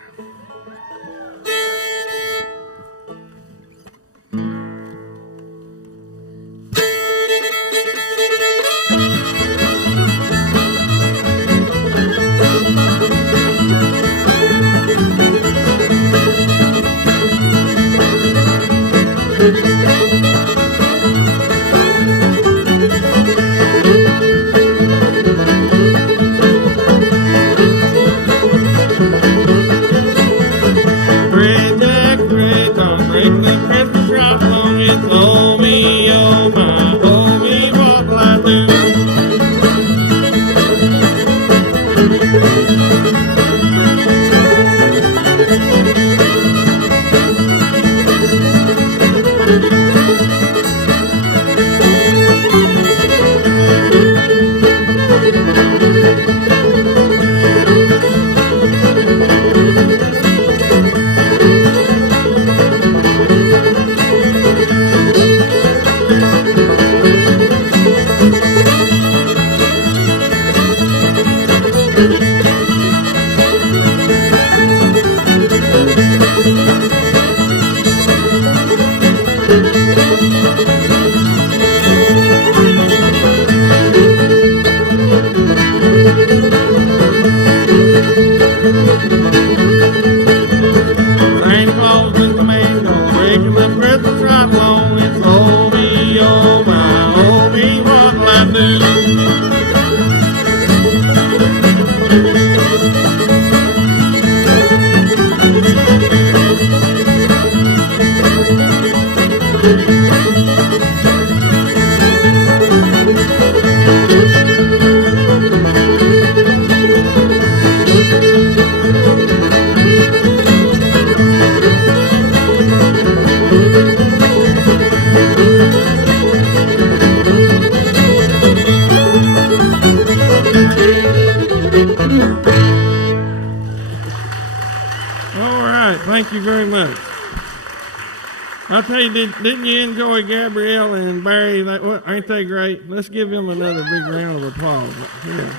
Didn't you enjoy Gabrielle and Barry? Ain't they great? Let's give them another big round of applause. Yeah.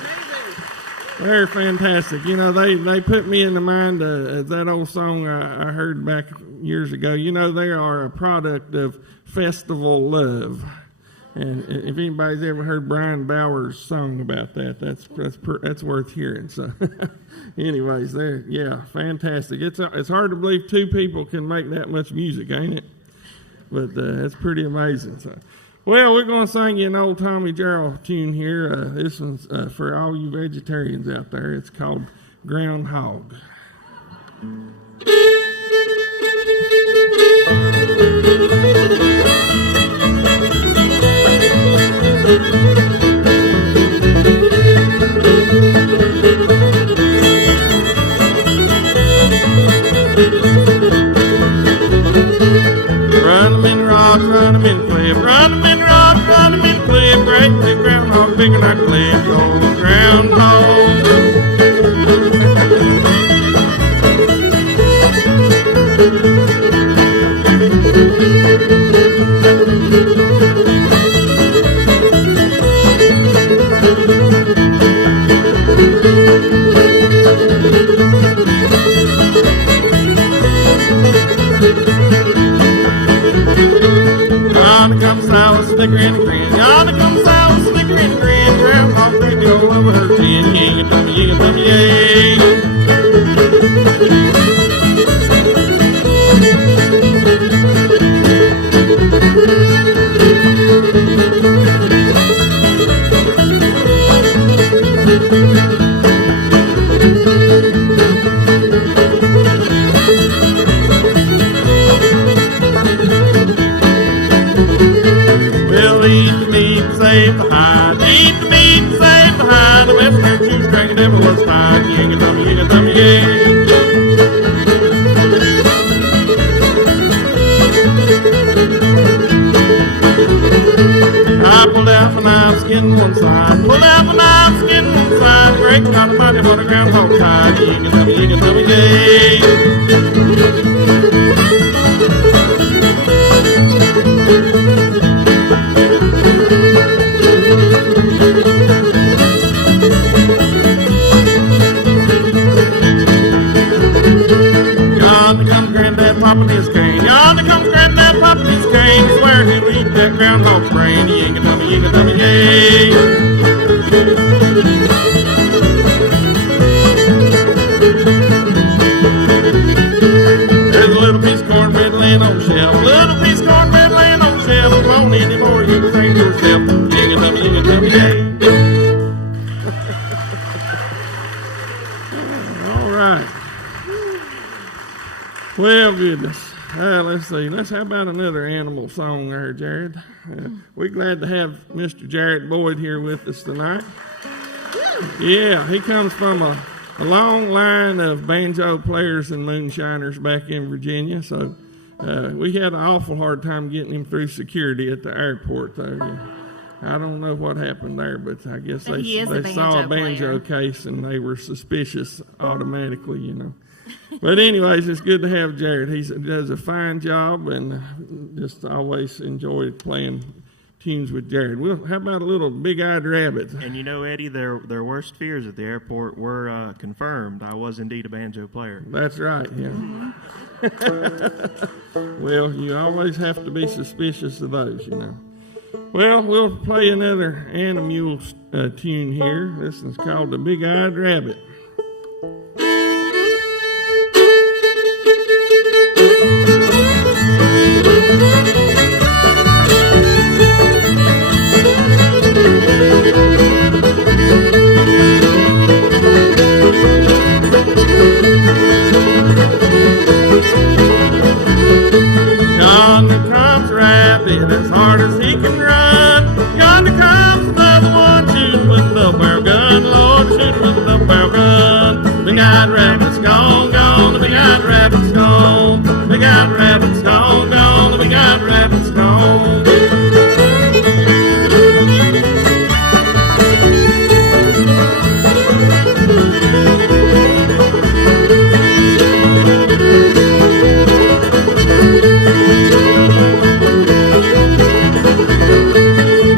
They're fantastic. You know, they put me in the mind of that old song I heard back years ago. You know, they are a product of festival love. And if anybody's ever heard Brian Bauer's song about that, that's worth hearing. So, anyways, they're fantastic. It's hard to believe two people can make that much music, ain't it? But it's pretty amazing. So, well, we're going to sing you an old Tommy Jarrell tune here. This one's for all you vegetarians out there. It's called Groundhog. Run 'em in rock, run 'em in cliff, run 'em in rock, run 'em in cliff, break the groundhog big like a cliff, old groundhog. Yonder comes sour, snicker and grin. Yonder comes sour, snicker and grin. Groundhog baby all over her chin. Ying a tummy, yay. We'll eat the meat and save the hide. Eat the meat and save the hide. The Western shoestrings never was fine. popping his cane. Yonder comes Granddad popping his cane. I swear he'll eat that groundhog's brain. Ying-a-tummy, yay. There's a little piece of cornbread laying on the shelf. Little piece of cornbread laying on the shelf. If you want any more, you can think to yourself. Ying-a-tummy, yay. All right. Well, goodness. Let's see. How about another animal song there, Jared? We're glad to have Mr. Jared Boyd here with us tonight. Yeah, he comes from a long line of banjo players and moonshiners back in Virginia. So we had an awful hard time getting him through security at the airport, though. I don't know what happened there, but I guess they saw a banjo case and they were suspicious automatically, you know. But anyways, it's good to have Jared. He does a fine job, and just always enjoy playing tunes with Jared. Well, how about a little Big-Eyed Rabbit? And you know, Eddie, their worst fears at the airport were confirmed. I was indeed a banjo player. That's right, yeah. Well, you always have to be suspicious of those, you know. Well, we'll play another animal tune here. This is called the Big-Eyed Rabbit. Yonder comes Rabbit as hard as he can run. Yonder comes another one shooting with a double-barrel gun. Lord, shooting with a double-barrel gun. Big-eyed Rabbit's gone, gone. The Big-eyed Rabbit's gone. Big-eyed Rabbit's gone, gone. The Big-eyed Rabbit's gone.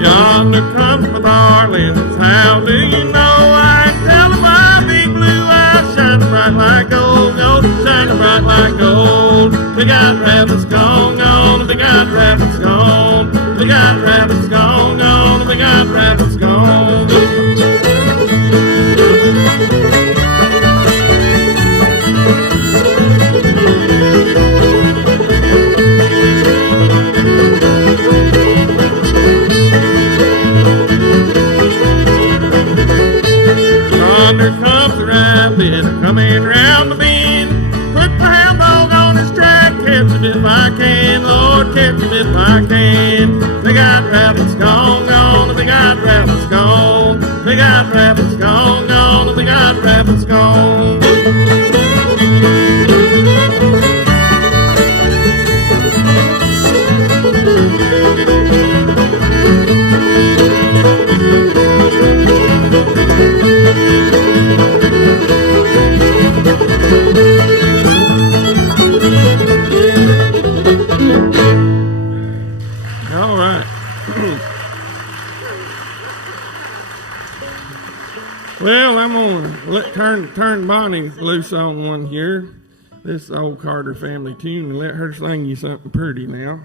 Yonder comes my darling, how do you know? I can tell by big blue eyes shining bright like gold, gold, shining bright like gold. Big-eyed Rabbit's gone, gone, Big-eyed Rabbit's gone. Big-eyed Rabbit's gone, gone, Big-eyed Rabbit's gone. Yonder comes the rabbit coming round the bend. Put the hound dog on his track, catch him if I can, Lord, catch him if I can. Big-eyed Rabbit's gone, gone, the Big-eyed Rabbit's gone. Big-eyed Rabbit's gone, gone, the Big-eyed Rabbit's gone. All right. Well, I'm gonna turn Bonnie loose on one here. This old Carter family tune, and let her sing you something pretty now.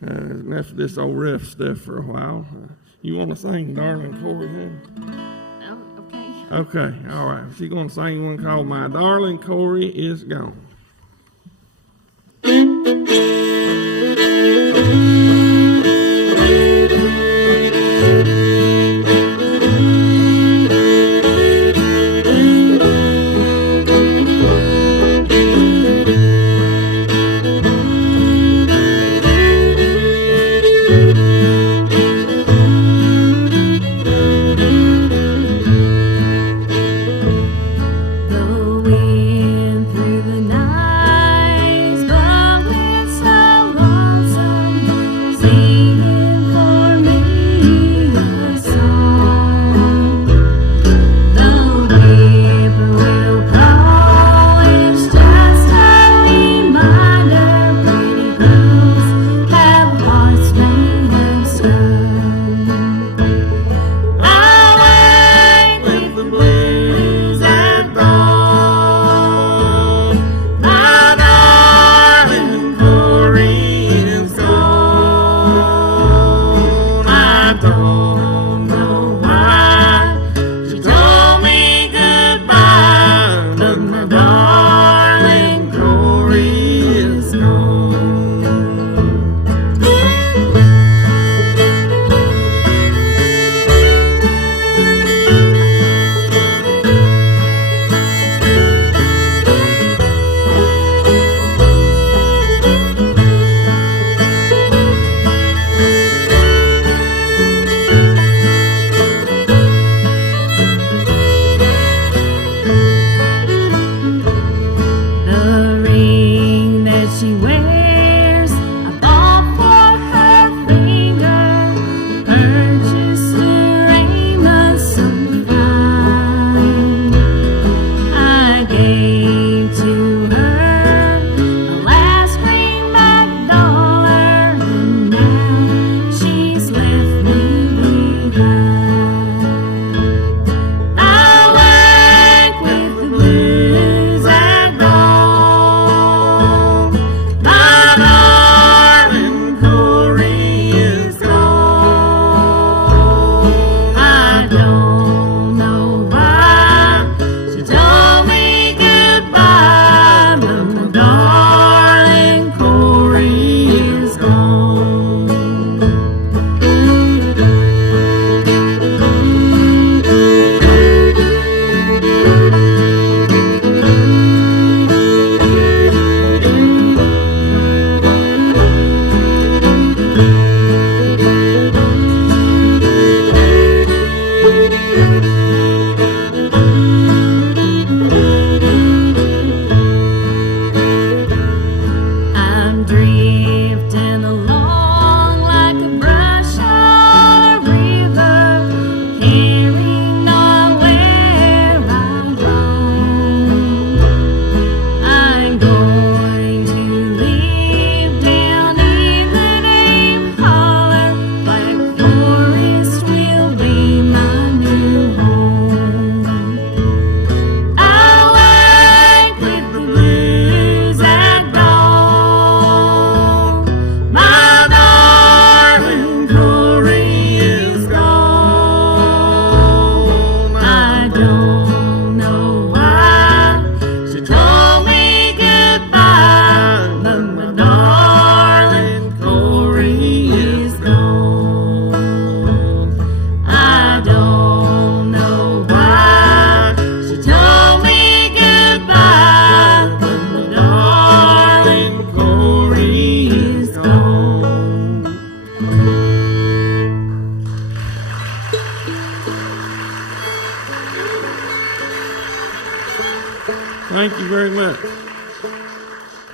Enough of this old rough stuff for a while. You want to sing, darling Corey? Huh? Oh, okay. Okay, all right. She's gonna sing one called "My Darling Corey Is Gone." Going through the night, but with so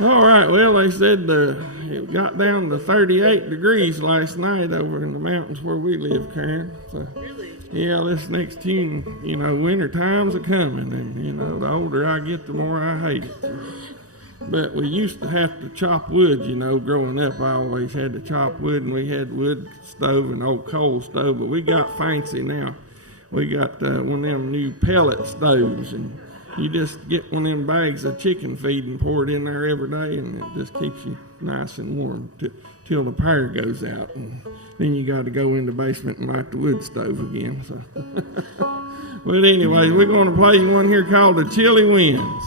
All right, well, they said it got down to 38 degrees last night over in the mountains where we live, Karen. So, yeah, this next tune, winter times are coming, and, the older I get, the more I hate it. But we used to have to chop wood, growing up. I always had to chop wood, and we had wood stove and old coal stove, but we got fancy now. We got one of them new pellet stoves, and you just get one of them bags of chicken feed and pour it in there every day, and it just keeps you nice and warm till the power goes out. And then you got to go in the basement and light the wood stove again. So, but anyway, we're going to play one here called The Chilly Winds.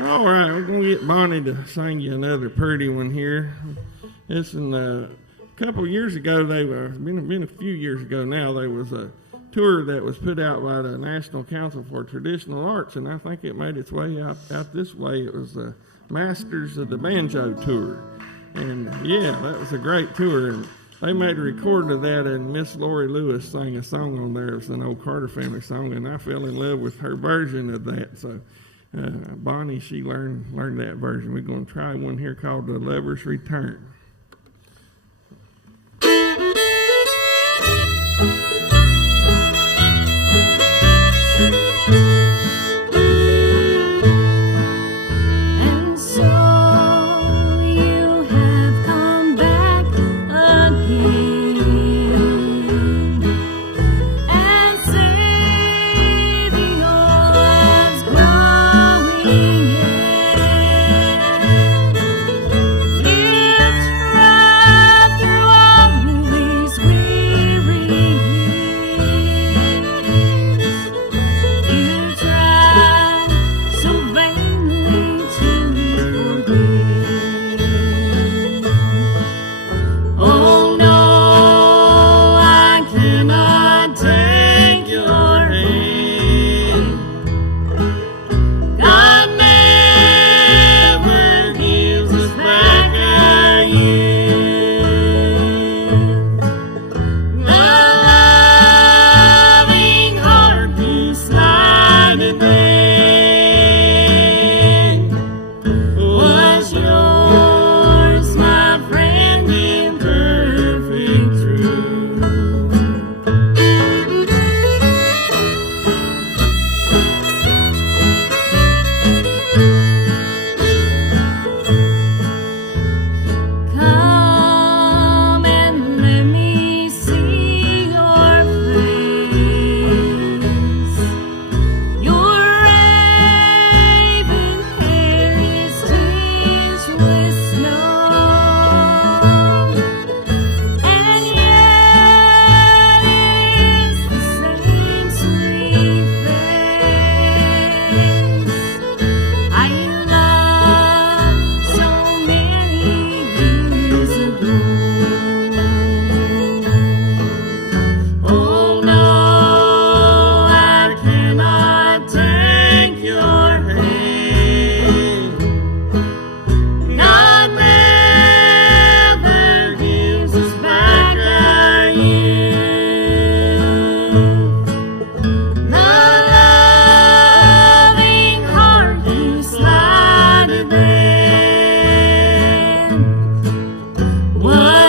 All right, we're going to get Bonnie to sing you another pretty one here. This is a couple of years ago, been a few years ago now, there was a tour that was put out by the National Council for Traditional Arts, and I think it made its way out this way. It was the Masters of the Banjo Tour. And yeah, that was a great tour. And they made a recording of that, and Miss Lori Lewis sang a song on there. It was an old Carter family song, and I fell in love with her version of that. So Bonnie, she learned that version. We're going to try one here called The Lover's Return. It's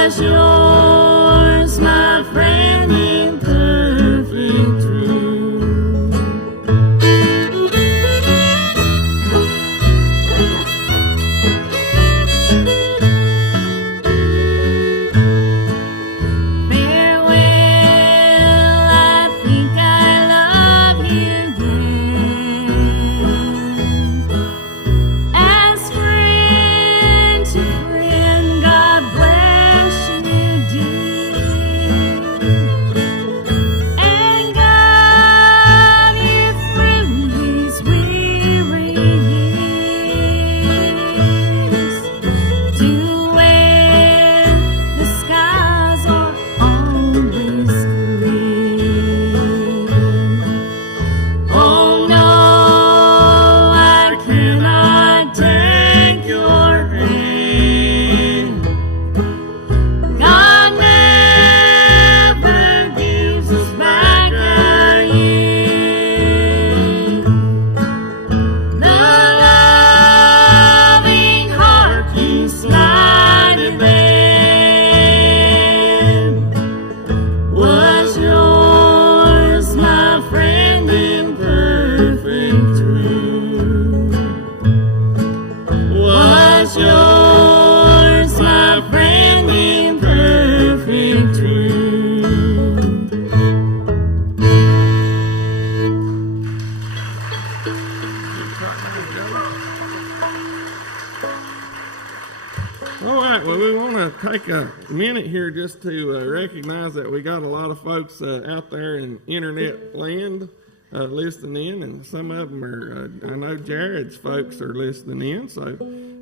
was yours, my friend, in perfect truth. Farewell, I think I love you again. As friend to friend, God bless you, dear, and guide you through these weary years to where the skies are always green. Oh no, I cannot take your hand. God never gives us back our youth. The loving heart you slided then was yours, my friend, in perfect truth. Was yours, my friend, in perfect truth. All right, well, we want to take a minute here just to recognize that we got a lot of folks out there in internet land listening in, and some of them are, I know Jared's folks are listening in, so I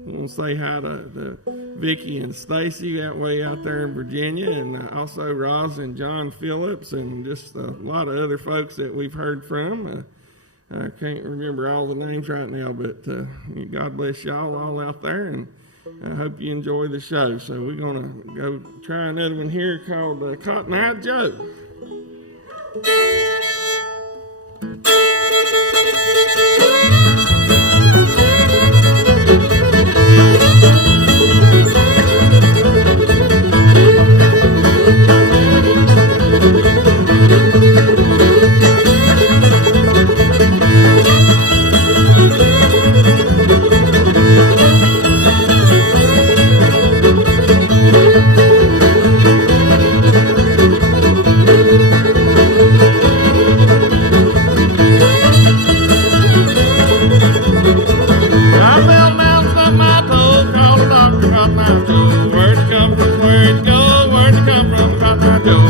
want to say hi to Vicky and Stacy that way out there in Virginia, and also Roz and John Phillips, and just a lot of other folks that we've heard from. I can't remember all the names right now, but God bless y'all all out there, and I hope you enjoy the show. So we're going to go try another one here called Cotton Eye Joe. I fell down from my toe, called the doctor, Cotton Eye Joe. Where'd it come from, where'd it go, where'd it come from, Cotton Eye Joe?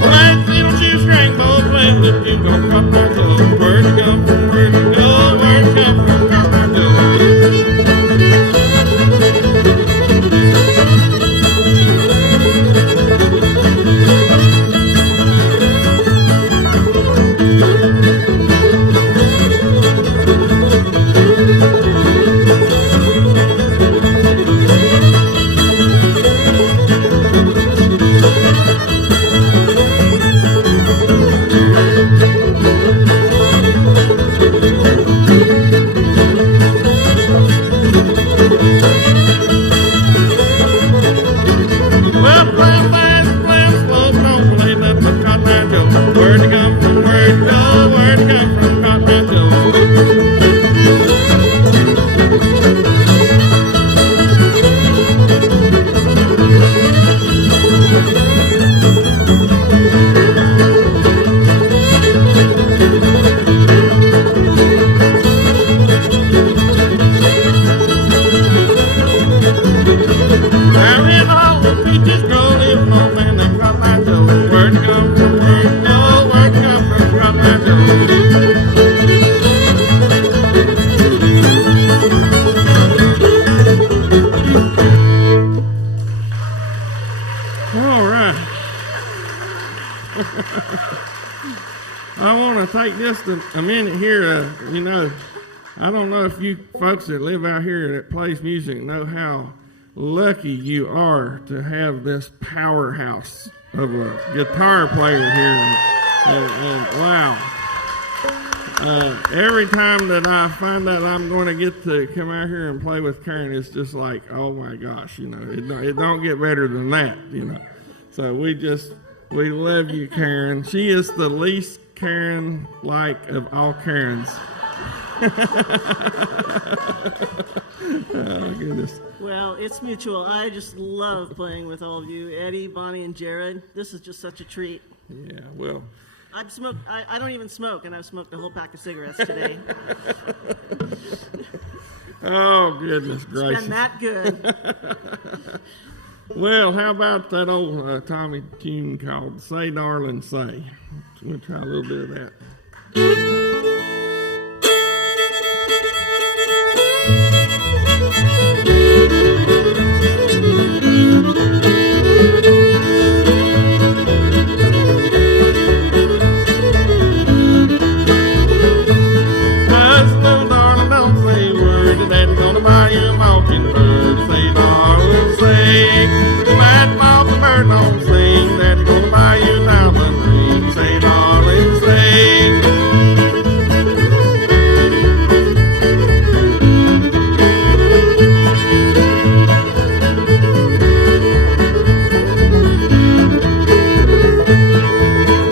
Black fiddle shoestring, both playing the bugle, Cotton Eye Joe. Where'd it come from, where'd it go, where'd it come from, Cotton Eye Joe? Well, playing fast, playing slow, but don't play nothing but Cotton Eye Joe. Where'd it come from, where'd it go, where'd it come from, Cotton Eye Joe? Where in all the peaches grow, living on man named Cotton Eye Joe. Where'd it come from, where'd it go, where'd it come from, Cotton Eye Joe? All right. I want to take just a minute here, I don't know if you folks that live out here that plays music know how lucky you are to have this powerhouse of a guitar player here. And wow. Every time that I find that I'm going to get to come out here and play with Karen, it's just like, oh my gosh, it don't get better than that, So we love you, Karen. She is the least Karen-like of all Karens. Oh, goodness. Well, it's mutual. I just love playing with all of you, Eddie, Bonnie, and Jared. This is just such a treat. Yeah, well. I don't even smoke, and I've smoked a whole pack of cigarettes today. Oh, goodness gracious. It's been that good. Well, how about that old Tommy tune called Say Darling Say? We'll try a little bit of that. Don't sing, that's gonna buy you a diamond ring. Say, darling, say.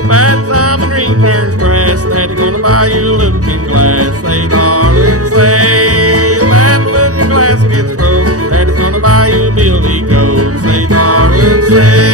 Bad diamond ring turns brass, that's gonna buy you a looking glass. Say, darling, say. That looking glass gets broke, that is gonna buy you a Billy Goat. Say, darling, say.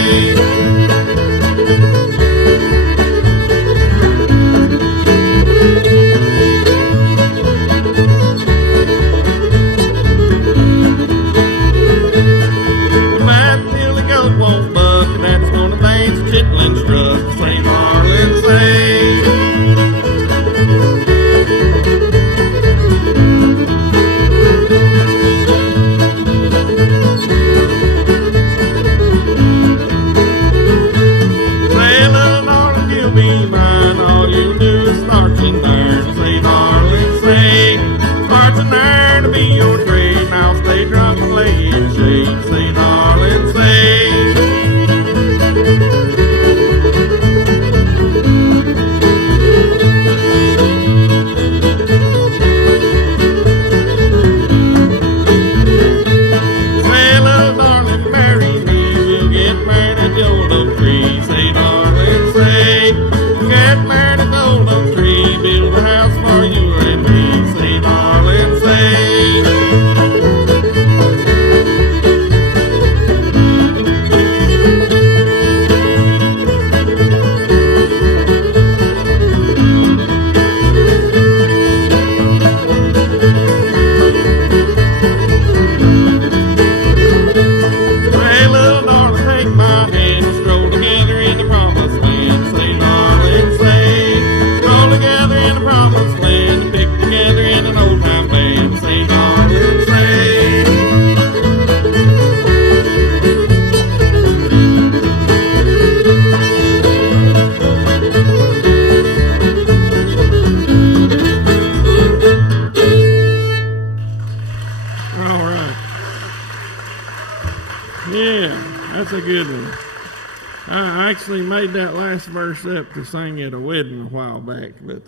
Verse up to sing at a wedding a while back, but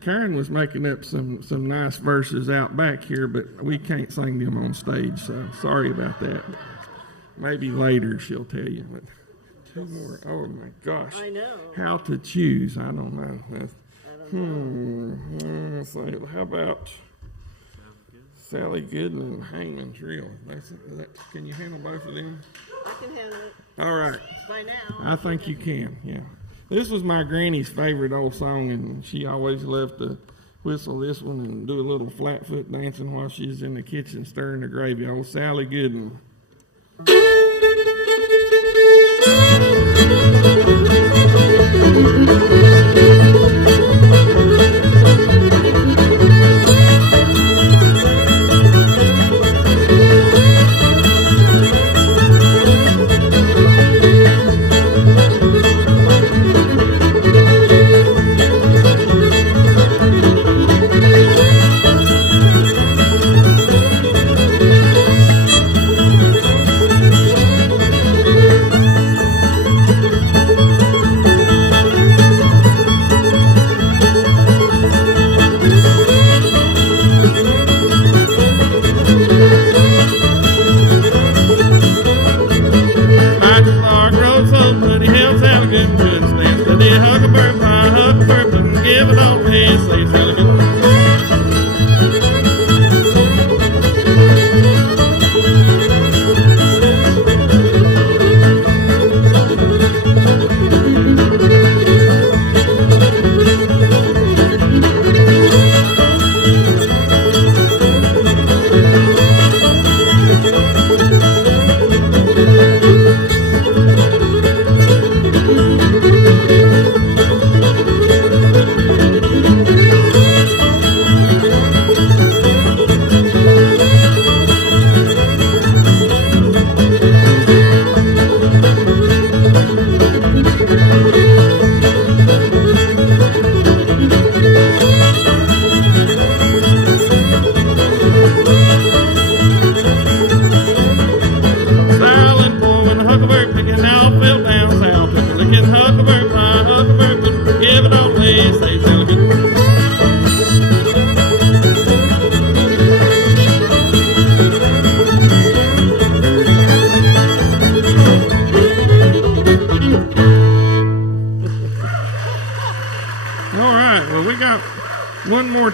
Karen was making up some nice verses out back here, but we can't sing them on stage, so sorry about that. Maybe later she'll tell you. But two more. Oh my gosh! I know how to choose. I don't know. How about Sally Gooden and Hangman's Reel? Can you handle both of them? I can handle it. All right. By now. I think you can, yeah. This was my granny's favorite old song, and she always loved to whistle this one and do a little flat foot dancing while she's in the kitchen stirring the gravy. Old Sally Gooden.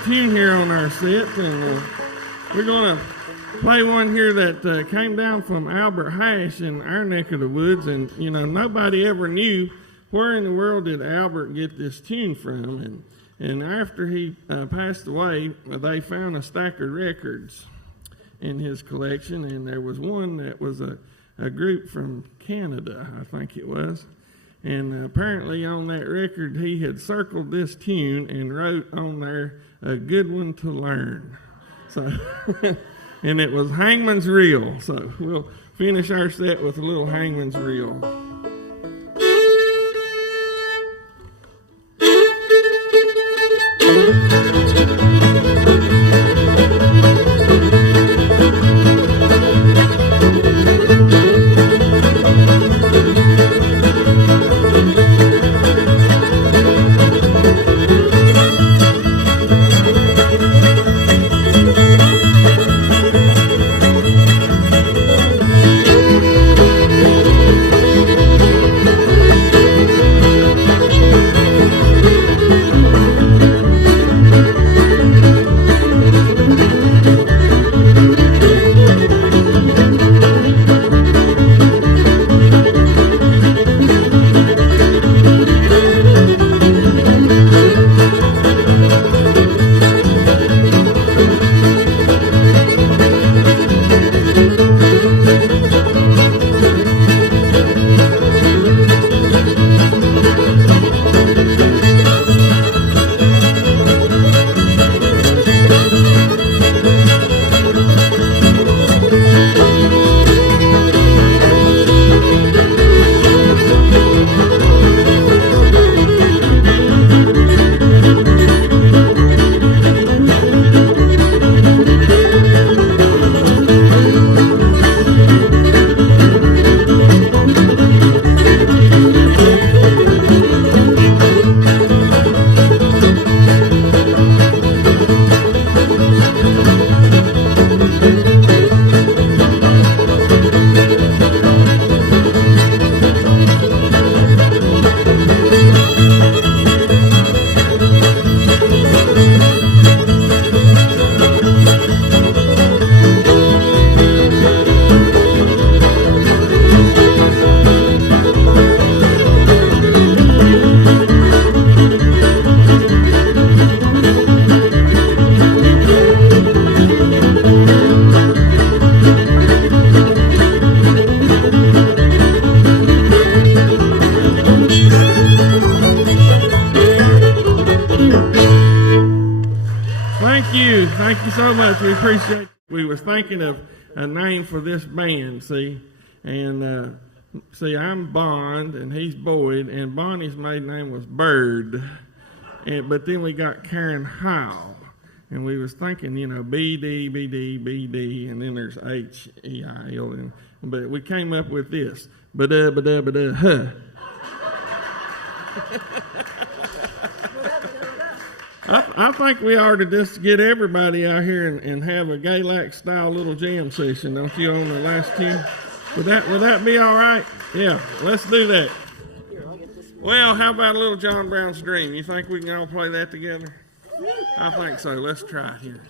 tune here on our set, and we're going to play one here that came down from Albert Hash in our neck of the woods, and you know, nobody ever knew where in the world did Albert get this tune from, and after he passed away, they found a stack of records in his collection, and there was one that was a group from Canada, I think it was, and apparently on that record he had circled this tune and wrote on there, "A good one to learn." So, and it was Hangman's Reel. So we'll finish our set with a little Hangman's Reel. Thank you so much. We appreciate it. We was thinking of a name for this band, see, and see, I'm Bond and he's Boyd, and Bonnie's maiden name was Bird, but then we got Karen Howell, and we was thinking, you know, BD, BD, BD, and then there's HEIL, but we came up with this, huh. I think we ought to just get everybody out here and have a Galax style little jam session, don't you, on the last tune? Would that be all right? Yeah, let's do that. Well, how about a little John Brown's Dream? You think we can all play that together? I think so. Let's try it here.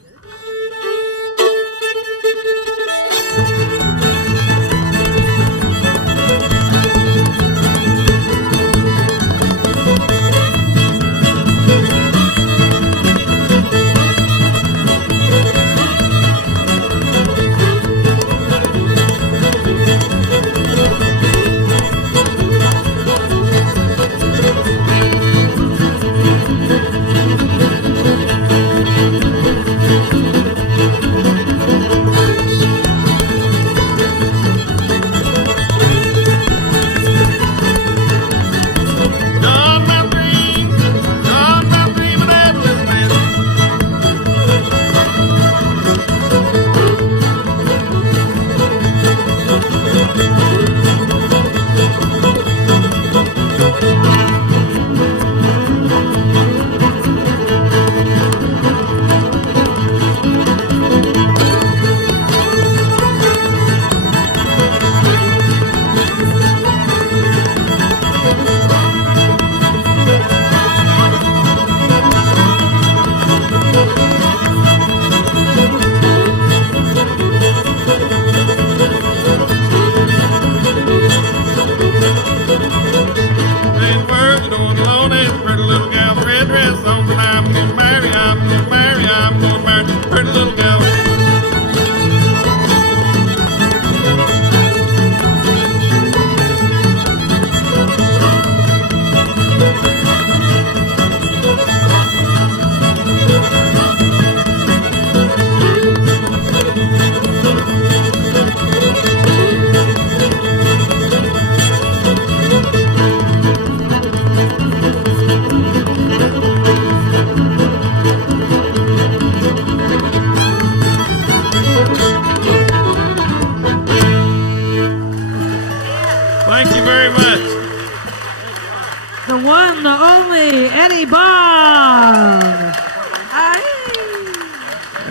one, the only Eddie Bond.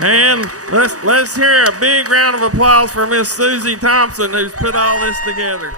And let's hear a big round of applause for Miss Suzy Thompson, who's put all this together.